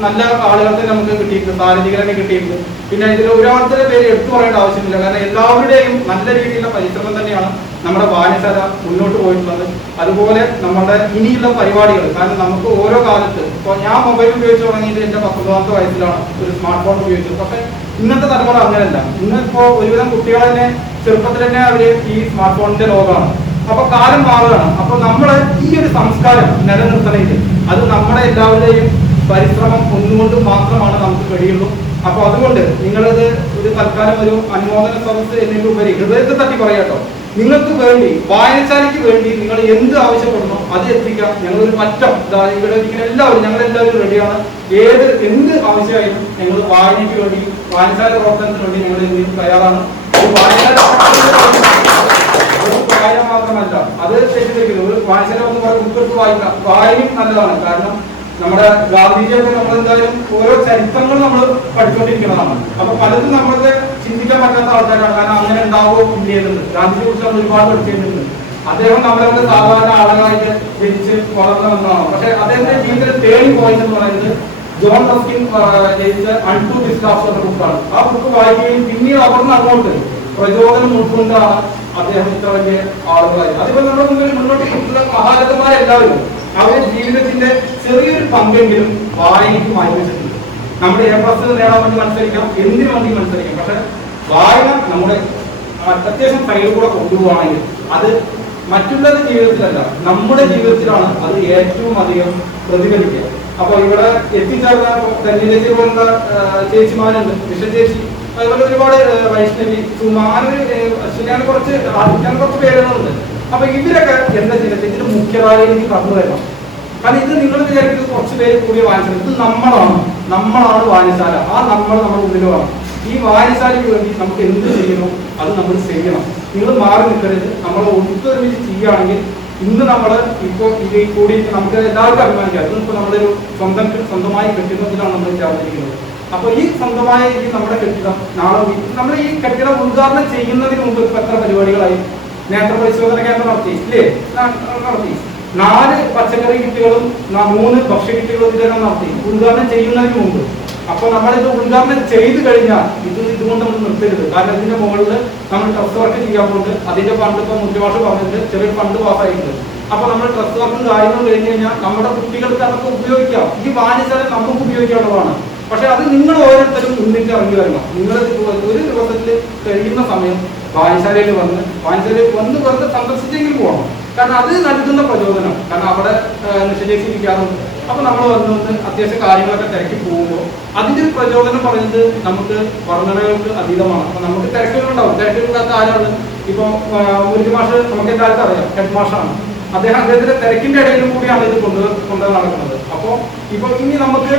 നല്ല ആളുകൾക്ക് നമുക്ക് കിട്ടിയിട്ടുണ്ട്, സാരഥികളെ കിട്ടിയിട്ടുണ്ട്. പിന്നെ ഇതിൽ ഒരാളുടെ പേര് എടുത്തു പറയേണ്ട ആവശ്യമില്ല. കാരണം എല്ലാവരുടെയും നല്ല രീതിയിലുള്ള പരിശ്രമം തന്നെയാണ് നമ്മുടെ വായനശാല മുന്നോട്ട് പോയിട്ടുള്ളത്. അതുപോലെ നമ്മുടെ ഇനിയുള്ള പരിപാടികൾ, കാരണം നമുക്ക് ഓരോ കാലത്ത് ഇപ്പോൾ ഞാൻ മൊബൈൽ ഉപയോഗിച്ച് തുടങ്ങിയത് എൻ്റെ 19 വയസ്സിലാണ് ഒരു സ്മാർട്ട് ഫോൺ ഉപയോഗിച്ചത്. പക്ഷേ ഇന്നത്തെ തലമുറ അങ്ങനെയല്ല. ഇന്നിപ്പോൾ ഒരുവിധം കുട്ടികൾ തന്നെ ചെറുപ്പത്തിൽ തന്നെ അവർ ഈ സ്മാർട്ട് ഫോണിന്റെ ലോകമാണ്. അപ്പൊ കാലം മാറുകയാണ്. അപ്പൊ നമ്മൾ ഈ ഒരു സംസ്കാരം നിലനിർത്തണമെങ്കിൽ അത് നമ്മുടെ എല്ലാവരുടെയും പരിശ്രമം ഒന്നുകൊണ്ട് മാത്രമാണ് നമുക്ക് കഴിയുള്ളൂ. അപ്പൊ അതുകൊണ്ട് നിങ്ങളത് ഒരു തൽക്കാലം ഒരു അനുമോദന സദസ്സ് എന്നതിലുപരി ഹൃദയത്തെ തട്ടി പറയാട്ടോ, നിങ്ങൾക്ക് വേണ്ടി വായനശാലയ്ക്ക് വേണ്ടി നിങ്ങൾ എന്ത് ആവശ്യപ്പെടണോ അത് എത്തിക്കാം. ഞങ്ങളൊരു പറ്റം ഇവിടെ ഇങ്ങനെ എല്ലാവരും ഞങ്ങളെല്ലാവരും റെഡിയാണ്. എന്ത് ആവശ്യമായാലും ഞങ്ങൾ വായനയ്ക്ക് വേണ്ടി വായനശാല പ്രവർത്തനത്തിന് വേണ്ടി ഞങ്ങൾ എന്തിനും തയ്യാറാണ്. വായന മാത്രമല്ല, അത് തെറ്റിദ്ധരിക്കുന്നു. ഒരു വായനശാല എന്ന് പറയുന്നത് ബുക്കെടുത്ത് വായിക്കാം, വായനയും നല്ലതാണ്. കാരണം നമ്മുടെ ഗാന്ധിജിയൊക്കെ നമ്മൾ എന്തായാലും ഓരോ ചരിത്രങ്ങൾ നമ്മൾ പഠിച്ചുകൊണ്ടിരിക്കുന്നതാണ്. അപ്പൊ പലതും നമ്മൾക്ക് ചിന്തിക്കാൻ പറ്റാത്ത ആൾക്കാരാണ്. കാരണം അങ്ങനെ ഉണ്ടാവോ ഇല്ലേന്നുണ്ട്. ഗാന്ധിജിയെ കുറിച്ച് നമ്മൾ ഒരുപാട് പഠിച്ചിട്ടുണ്ട്. അദ്ദേഹം നമ്മളെ സാധാരണ ആളുകളായിട്ട് ജനിച്ച് വളർന്നു വന്നതാണ്. പക്ഷെ അദ്ദേഹത്തിന്റെ ജീവിതത്തിൽ ടേണിംഗ് പോയിന്റ് എന്ന് പറയുന്നത് ജോൺ റസ്കിൻ രചിച്ച അൺടു ഡിസ്ലാസ് എന്ന ബുക്കാണ്. ആ ബുക്ക് വായിക്കുകയും പിന്നീട് അവിടുന്ന് അങ്ങോട്ട് പ്രചോദനം ഉൾക്കൊണ്ടാണ് അദ്ദേഹം ഇത്ര വലിയ ആളുകളായി. അതുപോലെ നമ്മുടെ മുന്നിൽ മുന്നോട്ട് കൊണ്ടുള്ള മഹാരഥന്മാരെല്ലാവരും അവരുടെ ജീവിതത്തിന്റെ ചെറിയൊരു പങ്കെങ്കിലും വായനയ്ക്ക് മാറ്റിവെച്ചിട്ടുണ്ട്. നമ്മുടെ A+ നേടാൻ വേണ്ടി മത്സരിക്കാം, എന്തിനു വേണ്ടി മത്സരിക്കാം. പക്ഷെ വായന നമ്മുടെ അത്യാവശ്യം കയ്യിൽ കൂടെ കൊണ്ടുപോവാണെങ്കിൽ അത് മറ്റുള്ളത് ജീവിതത്തിലല്ല, നമ്മുടെ ജീവിതത്തിലാണ് അത് ഏറ്റവും അധികം പ്രതിഫലിക്കുക. അപ്പൊ ഇവിടെ എത്തിച്ചേർന്ന ധന്യചേച്ചി പോലുള്ള ചേച്ചിമാരുണ്ട്, വിഷ ചേച്ചി, അതുപോലെ ഒരുപാട് വൈഷ്ണവി, സുമ, അങ്ങനെ കുറച്ച് പേരുകളുണ്ട്. അപ്പൊ ഇവരൊക്കെ എന്താ ചെയ്യുന്നത്, ഇതിന് മുഖ്യധാരയിലേക്ക് കടന്നു വരണം. കാരണം ഇത് നിങ്ങൾ വിചാരിക്കുന്നത് കുറച്ച് പേര് കൂടിയ വായനശാല, ഇത് നമ്മളാണ് വായനശാല. ആ നമ്മൾ നമ്മുടെ ഉള്ളിൽ വേണം. ഈ വായനശാലയ്ക്ക് വേണ്ടി നമുക്ക് എന്ത് ചെയ്യണോ അത് നമ്മൾ ചെയ്യണം. നിങ്ങൾ മാറി നിൽക്കരുത്. നമ്മൾ ഒത്തൊരുമിച്ച് ചെയ്യുകയാണെങ്കിൽ ഇന്ന് നമ്മൾ ഇപ്പോൾ ഇത് കൂടി നമുക്ക് എല്ലാവർക്കും അഭിമാനിക്കാം. അതിപ്പോൾ നമ്മളൊരു സ്വന്തമായി കെട്ടിടത്തിലാണ് നമ്മൾ ചേർന്നിരിക്കുന്നത്. അപ്പൊ ഈ സ്വന്തമായ ഈ നമ്മുടെ കെട്ടിടം നാളെ നമ്മൾ ഈ കെട്ടിടം ഉദ്ഘാടനം ചെയ്യുന്നതിന് മുമ്പ് ഇപ്പൊ എത്ര പരിപാടികളായി? നേത്ര പരിശോധന കേന്ദ്രം നടത്തി, ഇല്ലേ? നടത്തി. 4 പച്ചക്കറി കിറ്റുകളും 3 ഭക്ഷ്യ കിറ്റുകളും ഇതിനെല്ലാം നടത്തി ഉദ്ഘാടനം ചെയ്യുന്നതിന് മുമ്പ്. അപ്പൊ നമ്മളിത് ഉദ്ഘാടനം ചെയ്തു കഴിഞ്ഞാൽ ഇതുകൊണ്ട് നമ്മൾ നിർത്തരുത്. കാരണം ഇതിന്റെ മുകളിൽ നമ്മൾ ട്രസ്റ്റ് വർക്ക് ചെയ്യാൻ പോകുന്നുണ്ട്. അതിന്റെ ഫണ്ട് ഇപ്പൊ മുഖ്യഭാഷ പറഞ്ഞിട്ട് ചെറിയ ഫണ്ട് പാസ്സായിട്ടുണ്ട്. അപ്പൊ നമ്മൾ ട്രസ്റ്റ് വർക്കും കാര്യങ്ങളും കഴിഞ്ഞ് കഴിഞ്ഞാൽ നമ്മുടെ കുട്ടികൾക്ക് അതൊക്കെ ഉപയോഗിക്കാം. ഈ വായനശാല നമുക്ക് ഉപയോഗിക്കാനുള്ളതാണ്. പക്ഷെ അത് നിങ്ങൾ ഓരോരുത്തരും മുന്നിട്ട് ഇറങ്ങി വരണം. നിങ്ങൾ ഒരു ദിവസത്തിൽ കഴിയുന്ന സമയം വായനശാലയിൽ വന്ന് വെറുതെ സന്ദർശിച്ചെങ്കിലും പോകണം. കാരണം അത് നൽകുന്ന പ്രചോദനം. കാരണം അവിടെ നിശ്ചയിച്ചിരിക്കാറുണ്ട്. അപ്പൊ നമ്മൾ വന്ന് അത്യാവശ്യം കാര്യങ്ങളൊക്കെ തിരക്കി പോകുമ്പോൾ അതിന്റെ ഒരു പ്രചോദനം പറയുന്നത് നമുക്ക് വർണ്ണനകൾക്ക് അതീതമാണ്. അപ്പൊ നമുക്ക് തിരക്കുകളുണ്ടാവും. തിരക്കുകളില്ലാത്ത ആരാണ്? ഇപ്പൊ മുരുകൻ മാഷ് നമുക്ക് എല്ലാവർക്കും അറിയാം, ഹെഡ് മാഷാണ്. അദ്ദേഹത്തിന്റെ തിരക്കിന്റെ ഇടയിലും കൂടിയാണ് ഇത് കൊണ്ടു നടക്കുന്നത്. അപ്പൊ ഇപ്പൊ ഇനി നമുക്ക്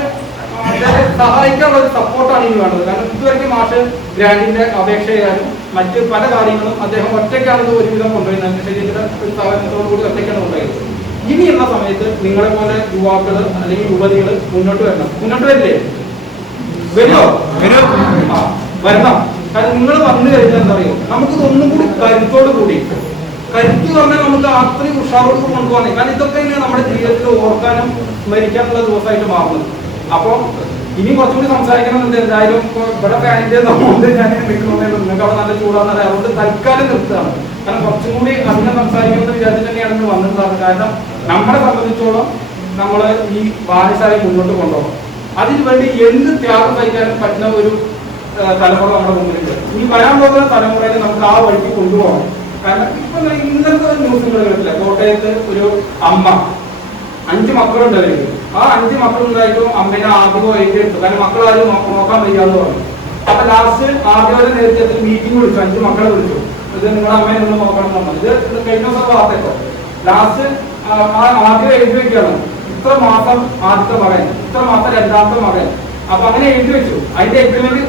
സഹായിക്കാനുള്ള ഒരു സപ്പോർട്ടാണ് ഇനി വേണ്ടത്. കാരണം ഇതുവരെയ്ക്കും മാഷ് ഗ്രാൻഡിന്റെ അപേക്ഷയായാലും മറ്റ് പല കാര്യങ്ങളും അദ്ദേഹം ഒറ്റയ്ക്കാണ് ഇത് ഒരുവിധം കൊണ്ടുവരുന്നത്. ശരീരത്തിന്റെ ഒരു സഹകരണത്തോടു കൂടി ഒറ്റയ്ക്കാണ് കൊണ്ടുവരുന്നത്. ഇനിയുള്ള സമയത്ത് നിങ്ങളെ പോലെ യുവാക്കൾ അല്ലെങ്കിൽ യുവതികൾ മുന്നോട്ട് വരില്ലേ? വരുമോ? വരണം. കാരണം നിങ്ങൾ വന്നു കഴിഞ്ഞാൽ എന്താ പറയുക, നമുക്കിതൊന്നും കൂടി കരുത്തോട് കൂടി, കരുത്ത് പറഞ്ഞാൽ നമുക്ക് അത്രയും ഉഷാറോട് കൊണ്ടുപോകാൻ. കാരണം ഇതൊക്കെ നമ്മുടെ ജീവിതത്തിൽ ഓർക്കാനും സ്മരിക്കാനുള്ള ദിവസമായിട്ട് മാറുന്നത്. അപ്പൊ ഇനി കുറച്ചുകൂടി സംസാരിക്കണമെന്നുണ്ട്. എന്തായാലും ഇവിടെ ഫാനിന്റെ കൊണ്ട് ഞാൻ നിൽക്കണമെന്ന് നിങ്ങൾക്ക് അവിടെ നല്ല ചൂടാണെന്ന് അറിയാം. അതുകൊണ്ട് തൽക്കാലം നിർത്തുകയാണ്. കാരണം കുറച്ചും കൂടി അധികം സംസാരിക്കണമെന്ന് വിചാരിച്ചിട്ട് തന്നെയാണ് വന്നിട്ടുള്ളത്. കാരണം നമ്മളെ സംബന്ധിച്ചോളം നമ്മൾ ഈ വായനശാല മുന്നോട്ട് കൊണ്ടുപോകണം. അതിനുവേണ്ടി എന്ത് ത്യാഗം സഹിക്കാനും പറ്റുന്ന ഒരു തലമുറ നമ്മുടെ മുന്നിലുണ്ട്. ഇനി വരാൻ പോകുന്ന തലമുറയെ നമുക്ക് ആ വഴിക്ക് കൊണ്ടുപോകണം. കാരണം ഇപ്പൊ ഇന്നത്തെ ന്യൂസുകൾ കേട്ടില്ല, കോട്ടയത്ത് ഒരു അമ്മ 5 മക്കളുണ്ട് അവർക്ക്. ആ 5 മക്കളുണ്ടായിട്ടും അമ്മേനെ ആദ്യം ഏറ്റെടുത്തു. കാരണം മക്കളാരും നോക്കാൻ വയ്യാന്ന് പറഞ്ഞു. അപ്പൊ ലാസ്റ്റ് ആദ്യവരെ നേതൃത്വത്തിൽ മീറ്റിംഗ് വിളിച്ചു, 5 മക്കളെ വിളിച്ചു. ഇത് നിങ്ങളുടെ അമ്മയെ ഒന്ന് നോക്കണം എന്ന് പറഞ്ഞു. ഇത് കഴിഞ്ഞ ദിവസം വാർത്തയോ. ലാസ്റ്റ് ആദ്യം എഴുതി വെക്കുകയാണ്, ഇത്ര മാസം ആദ്യത്തെ മകൻ, ഇത്ര മാസം 2ാമത്തെ മകൻ, അപ്പൊ അങ്ങനെ എഴുതി വെച്ചു. അതിന്റെ എഗ്രിമെന്റ്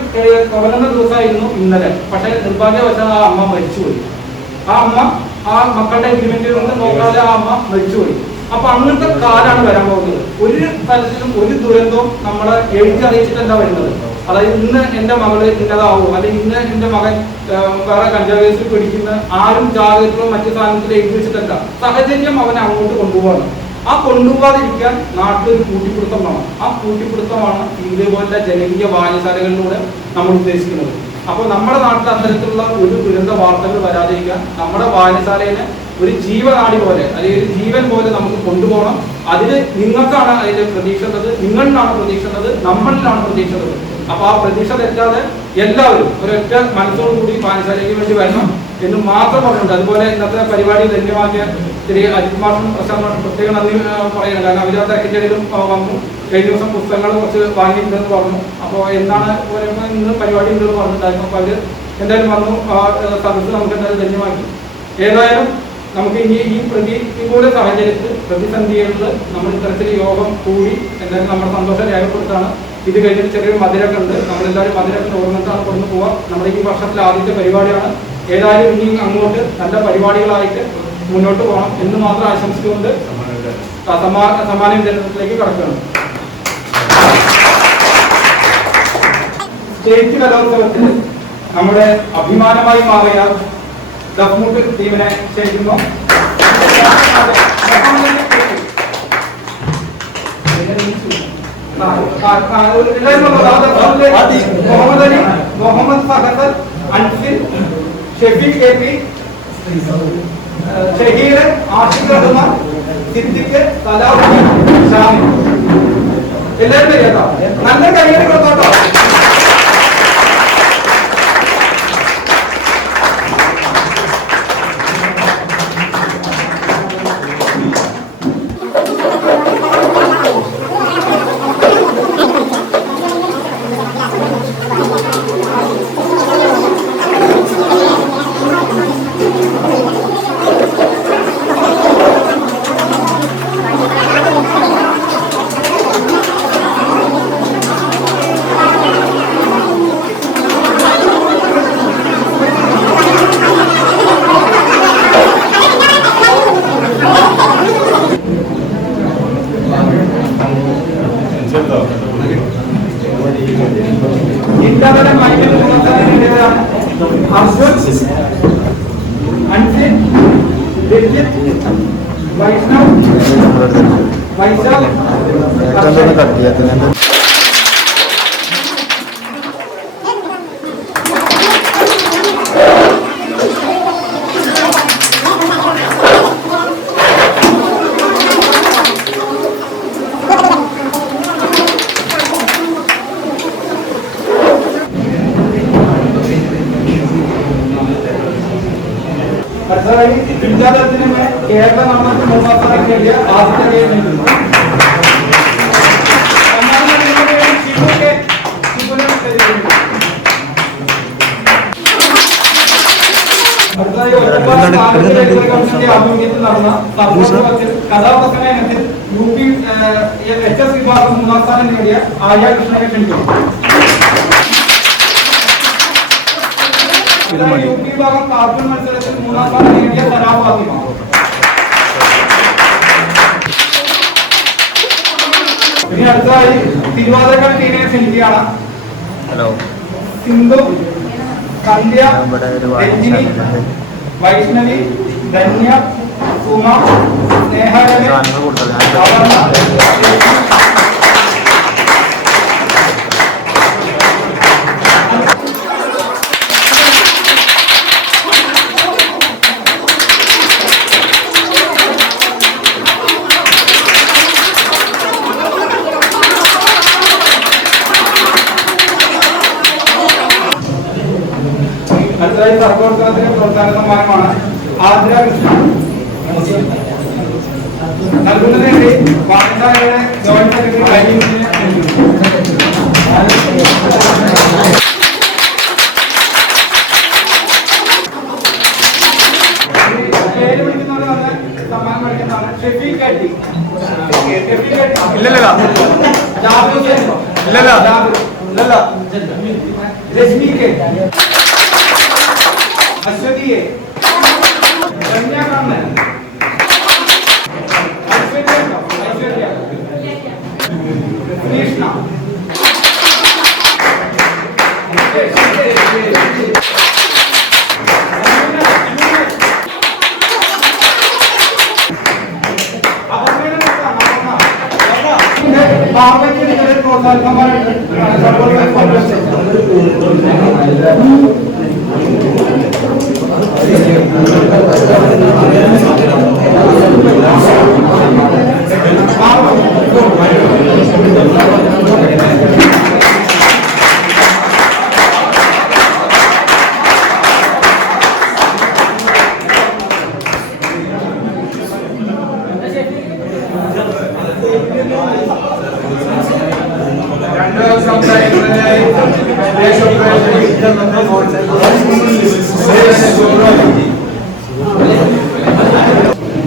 തുടങ്ങുന്ന ദിവസമായിരുന്നു ഇന്നലെ. പക്ഷെ നിർഭാഗ്യവശാൽ ആ അമ്മ മരിച്ചുപോയി. ആ അമ്മ ആ മക്കളുടെ എഗ്രിമെന്റിൽ നിന്ന് നോക്കാതെ ആ അമ്മ മരിച്ചുപോയി. അപ്പൊ അങ്ങനത്തെ കാലാണ് വരാൻ പോകുന്നത്. ഒരു തരത്തിലും ഒരു ദുരന്തവും നമ്മളെ എഴുതി അറിയിച്ചിട്ടല്ല വരുന്നത്. അതായത് ഇന്ന് എന്റെ മകള് ഇന്നതാവും, അല്ലെങ്കിൽ ഇന്ന് എന്റെ മകൻ വേറെ കഞ്ചാവേഴ്സിൽ പിടിക്കുന്ന ആരും ജാഗ്രതയോ മറ്റു സാധനത്തിൽ എഴുതി വെച്ചിട്ടല്ല. സാഹചര്യം അവനെ അങ്ങോട്ട് കൊണ്ടുപോകണം. ആ കൊണ്ടുപോകാതിരിക്കാൻ നാട്ടിലൊരു കൂട്ടിപ്പിടുത്തം വേണം. ആ കൂട്ടിപ്പിടുത്തമാണ് ഇതേപോലുള്ള ജനകീയ വായനശാലകളിലൂടെ നമ്മൾ ഉദ്ദേശിക്കുന്നത്. അപ്പോൾ നമ്മുടെ നാട്ടിൽ അത്തരത്തിലുള്ള ഒരു ദുരന്ത വാർത്തകൾ വരാതിരിക്കാൻ നമ്മുടെ വായനശാലയെ ഒരു ജീവനാടി പോലെ, അല്ലെങ്കിൽ ഒരു ജീവൻ പോലെ നമുക്ക് കൊണ്ടുപോകണം. അതിന് നിങ്ങൾക്കാണ് അതിന്റെ പ്രതീക്ഷ ഉള്ളത്, നിങ്ങളിലാണ് പ്രതീക്ഷ ഉള്ളത്, നമ്മളിലാണ് പ്രതീക്ഷ ഉള്ളത്. അപ്പൊ ആ പ്രതീക്ഷ തെറ്റാതെ എല്ലാവരും ഒരൊറ്റ മനസ്സോടുകൂടി വായനശാലയ്ക്ക് വേണ്ടി വരണം എന്ന് മാത്രം പറഞ്ഞിട്ടുണ്ട്. അതുപോലെ ഇന്നത്തെ പരിപാടി ധന്യമാക്കിയ ശ്രീ അജിത് മാഷും പ്രശാന്ത് മാഷും പ്രത്യേകം നന്ദി പറയുന്നത്. കാരണം അവരത് അതിൻ്റെ ഇടയിലും വന്നു. കഴിഞ്ഞ ദിവസം പുസ്തകങ്ങൾ കുറച്ച് വാങ്ങിയിട്ടുണ്ടെന്ന് പറഞ്ഞു. അപ്പോൾ എന്താണ് ഇന്ന് പരിപാടി ഉണ്ടെന്ന് പറഞ്ഞിട്ടുണ്ടായിരുന്നു. അപ്പോൾ അവർ എന്തായാലും വന്നു. ആ സദസ്സ് നമുക്ക് എന്തായാലും ധന്യമാക്കി. ഏതായാലും നമുക്ക് ഇനി ഈ പ്രതികൂല സാഹചര്യത്തിൽ പ്രതിസന്ധികളിൽ നമ്മൾ ഇത്തരത്തിൽ യോഗം കൂടി എന്തായാലും നമ്മുടെ സന്തോഷം രേഖപ്പെടുത്താണ്. ഇത് കഴിഞ്ഞിട്ട് ചെറിയൊരു മധുരമൊക്കെ ഉണ്ട്. നമ്മളെല്ലാവരും മധുരമൊക്കെ ഓർമ്മിട്ടാണ് കൊണ്ടു പോവുക. നമ്മുടെ ഈ വർഷത്തിലെ ആദ്യത്തെ പരിപാടിയാണ്. ഏതായാലും ഇനി അങ്ങോട്ട് നല്ല പരിപാടികളായിട്ട് മുന്നോട്ട് പോകണം എന്ന് മാത്രം ആശംസിച്ചുകൊണ്ട് സമ്മാന വിതരണത്തിലേക്ക് കടക്കുകയാണ്. സ്റ്റേറ്റ് കലോത്സവത്തിൽ നമ്മുടെ അഭിമാനമായി മാറിയ ദഫ്മുട്ട് ടീമിനെ ക്ഷണിക്കുന്നു. മുഹമ്മദ് അലി, മുഹമ്മദ് ഫഹദ്, അൻസിൽ, ഷെഫീഖ് കെ പി, ഷഹീർ, ആഷിഖ് റഹ്മാൻ, സിദ്ദിഖ്, സലാഹുദ്ദീൻ, ഷാമി. എല്ലാവരും കേട്ടോ, നല്ല കൈയ്യടി കൊടുത്തോട്ടോ. ജില്ലാതല മൈക്കിൽ മൂന്നാം അർജുൻ, അൻസിൽ, രഞ്ജിത്ത്, വൈഷ്ണവ്, വൈശാഖ്, വിദ്യാലയത്തിന് കേരള നാമത്തിൽ മൂന്നാം സ്ഥാനം നേടിയ ആദ്യത്തെ നേടുന്നു. ആഭിമുഖ്യത്തിൽ നടന്ന കഥാപ്രസംഗ ഇനത്തിൽ UP HS വിഭാഗം മൂന്നാം സ്ഥാനം നേടിയ ആര്യ കൃഷ്ണനെ ക്ഷണിക്കുന്നു. UP വിഭാഗം കാർട്ടൂൺ മത്സരത്തിൽ മൂന്നാം സ്ഥാനം നേടിയ സനാ ഫാത്തിമ. ഇനി അടുത്തതായി തിരുവാതിരക്കളി ടീമിനെ ക്ഷണിക്കുകയാണ്. സിന്ധു, സന്ധ്യ, രഞ്ജിനി, വൈഷ്ണവി, ധന്യ, സുമ, സ്നേഹരവി, അടുത്തതായി സർഗോത്സവത്തിന് പ്രോത്സാഹന സമ്മാനമാണ് ആതിര കൃഷ്ണ നൽകുന്നതിന് വേണ്ടി വായനശാലയുടെ ജോയിന്റ് സെക്രട്ടറി അരീമിനെ പേര് വിളിക്കുന്നവരാണ് സമ്മാനം മേടിക്കുന്നതാണ്. ഷെഫീഖ് കട്ടി, ഇല്ലല്ലോ लला रश्मि के अश्वती है कन्या नाम है ऐश्वर्या कृष्णा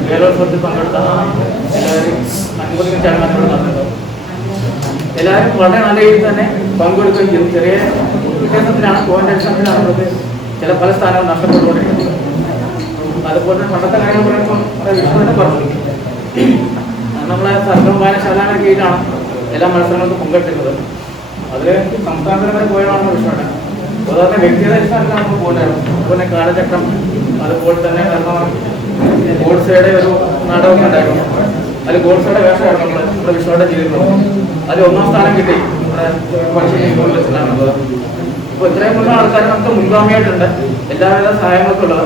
കേരളത്തിൽ പങ്കെടുത്ത എല്ലാവരും വളരെ നല്ല രീതിയിൽ തന്നെ പങ്കെടുക്കുകയും ചെയ്തു. ചെറിയ വ്യത്യാസത്തിലാണ് കോൺട്രാക്ഷനാണ് ചില പല സ്ഥാനങ്ങളും നഷ്ടപ്പെട്ടുകൊണ്ടിരിക്കുന്നത്. അതുപോലെ തന്നെ പണ്ടത്തെ കാര്യങ്ങൾ പറയുമ്പോൾ വിഷു തന്നെ പറഞ്ഞു, നമ്മളെ സർക്കാർ വായനശാലയുടെ കീഴിലാണ് എല്ലാ മത്സരങ്ങൾക്കും പങ്കെടുക്കുന്നത്. അതിൽ സംസ്ഥാനതലം പോയതാണെന്ന് വിഷയമാണ്. അതുപോലെ തന്നെ വ്യക്തിഗത അടിസ്ഥാനത്തിലാണ് നമ്മൾ പോകേണ്ടത്. അതുപോലെ കാലചക്രം, അതുപോലെ തന്നെ ഗോഡ്സയുടെ ഒരു നാടകം ഉണ്ടായിരുന്നു. അതിൽ ഗോഡ്സയുടെ വേഷമാണ് നമ്മുടെ വിഷുവായിട്ട് ചെയ്തിട്ടുള്ളത്. അതിൽ 1ാം സ്ഥാനം കിട്ടി നമ്മുടെ പഠിച്ചിട്ടുള്ളത് വെച്ചിട്ടാണുള്ളത്. ഇപ്പോൾ ഇത്രയും മുഴുവൻ ആൾക്കാർ നമുക്ക് മുൻഗാമിയായിട്ടുണ്ട്. എല്ലാവിധ സഹായങ്ങൾക്കും ഉള്ളത്.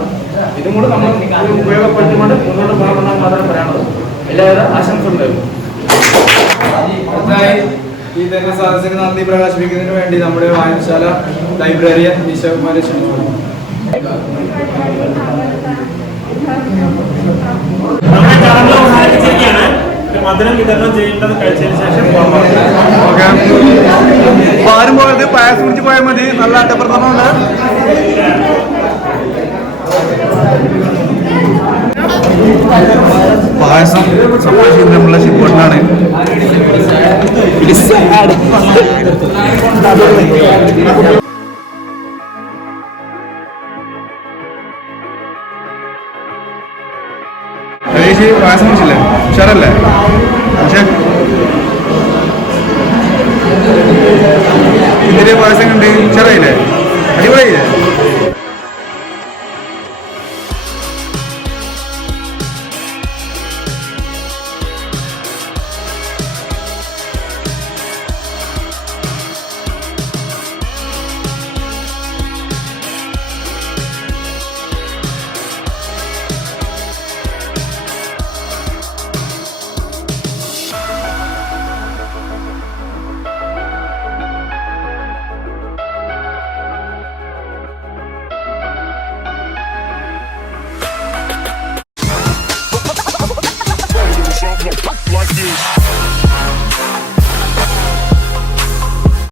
ഇതും കൂടെ നമ്മൾ ഉപയോഗപ്പെടുത്തിക്കൊണ്ട് മുന്നോട്ട് പോകണമെന്നാണ് മാത്രമേ പറയാനുള്ളത്. എല്ലാവിധ ആശംസകളും തരുന്നു. ഈ തന്നെ സദസ്സിന് നന്ദി പ്രകാശിപ്പിക്കുന്നതിന് വേണ്ടി നമ്മുടെ വായനശാല ലൈബ്രറിയൻ വിശ്വകുമാരി ക്ഷണിച്ചു. നമ്മുടെ ചടങ്ങ് അവസാനിപ്പിച്ചിരിക്കുകയാണ്. മധുരം വിതരണം ചെയ്യേണ്ടത് കഴിച്ചതിന് ശേഷം ആരും പോയത് പായസം കുടിച്ച് പോയാൽ മതി. നല്ല അട്ടപ്രഥമുണ്ട്. പായസം സന്തോഷിക്കുള്ള ശിപ്പോട്ടാണ്. പായസം കുടിച്ചില്ലേ? ഉഷാറല്ലേ? പക്ഷേ ഇതിന്റെ പായസം കണ്ട് ഉഷാറായില്ലേ?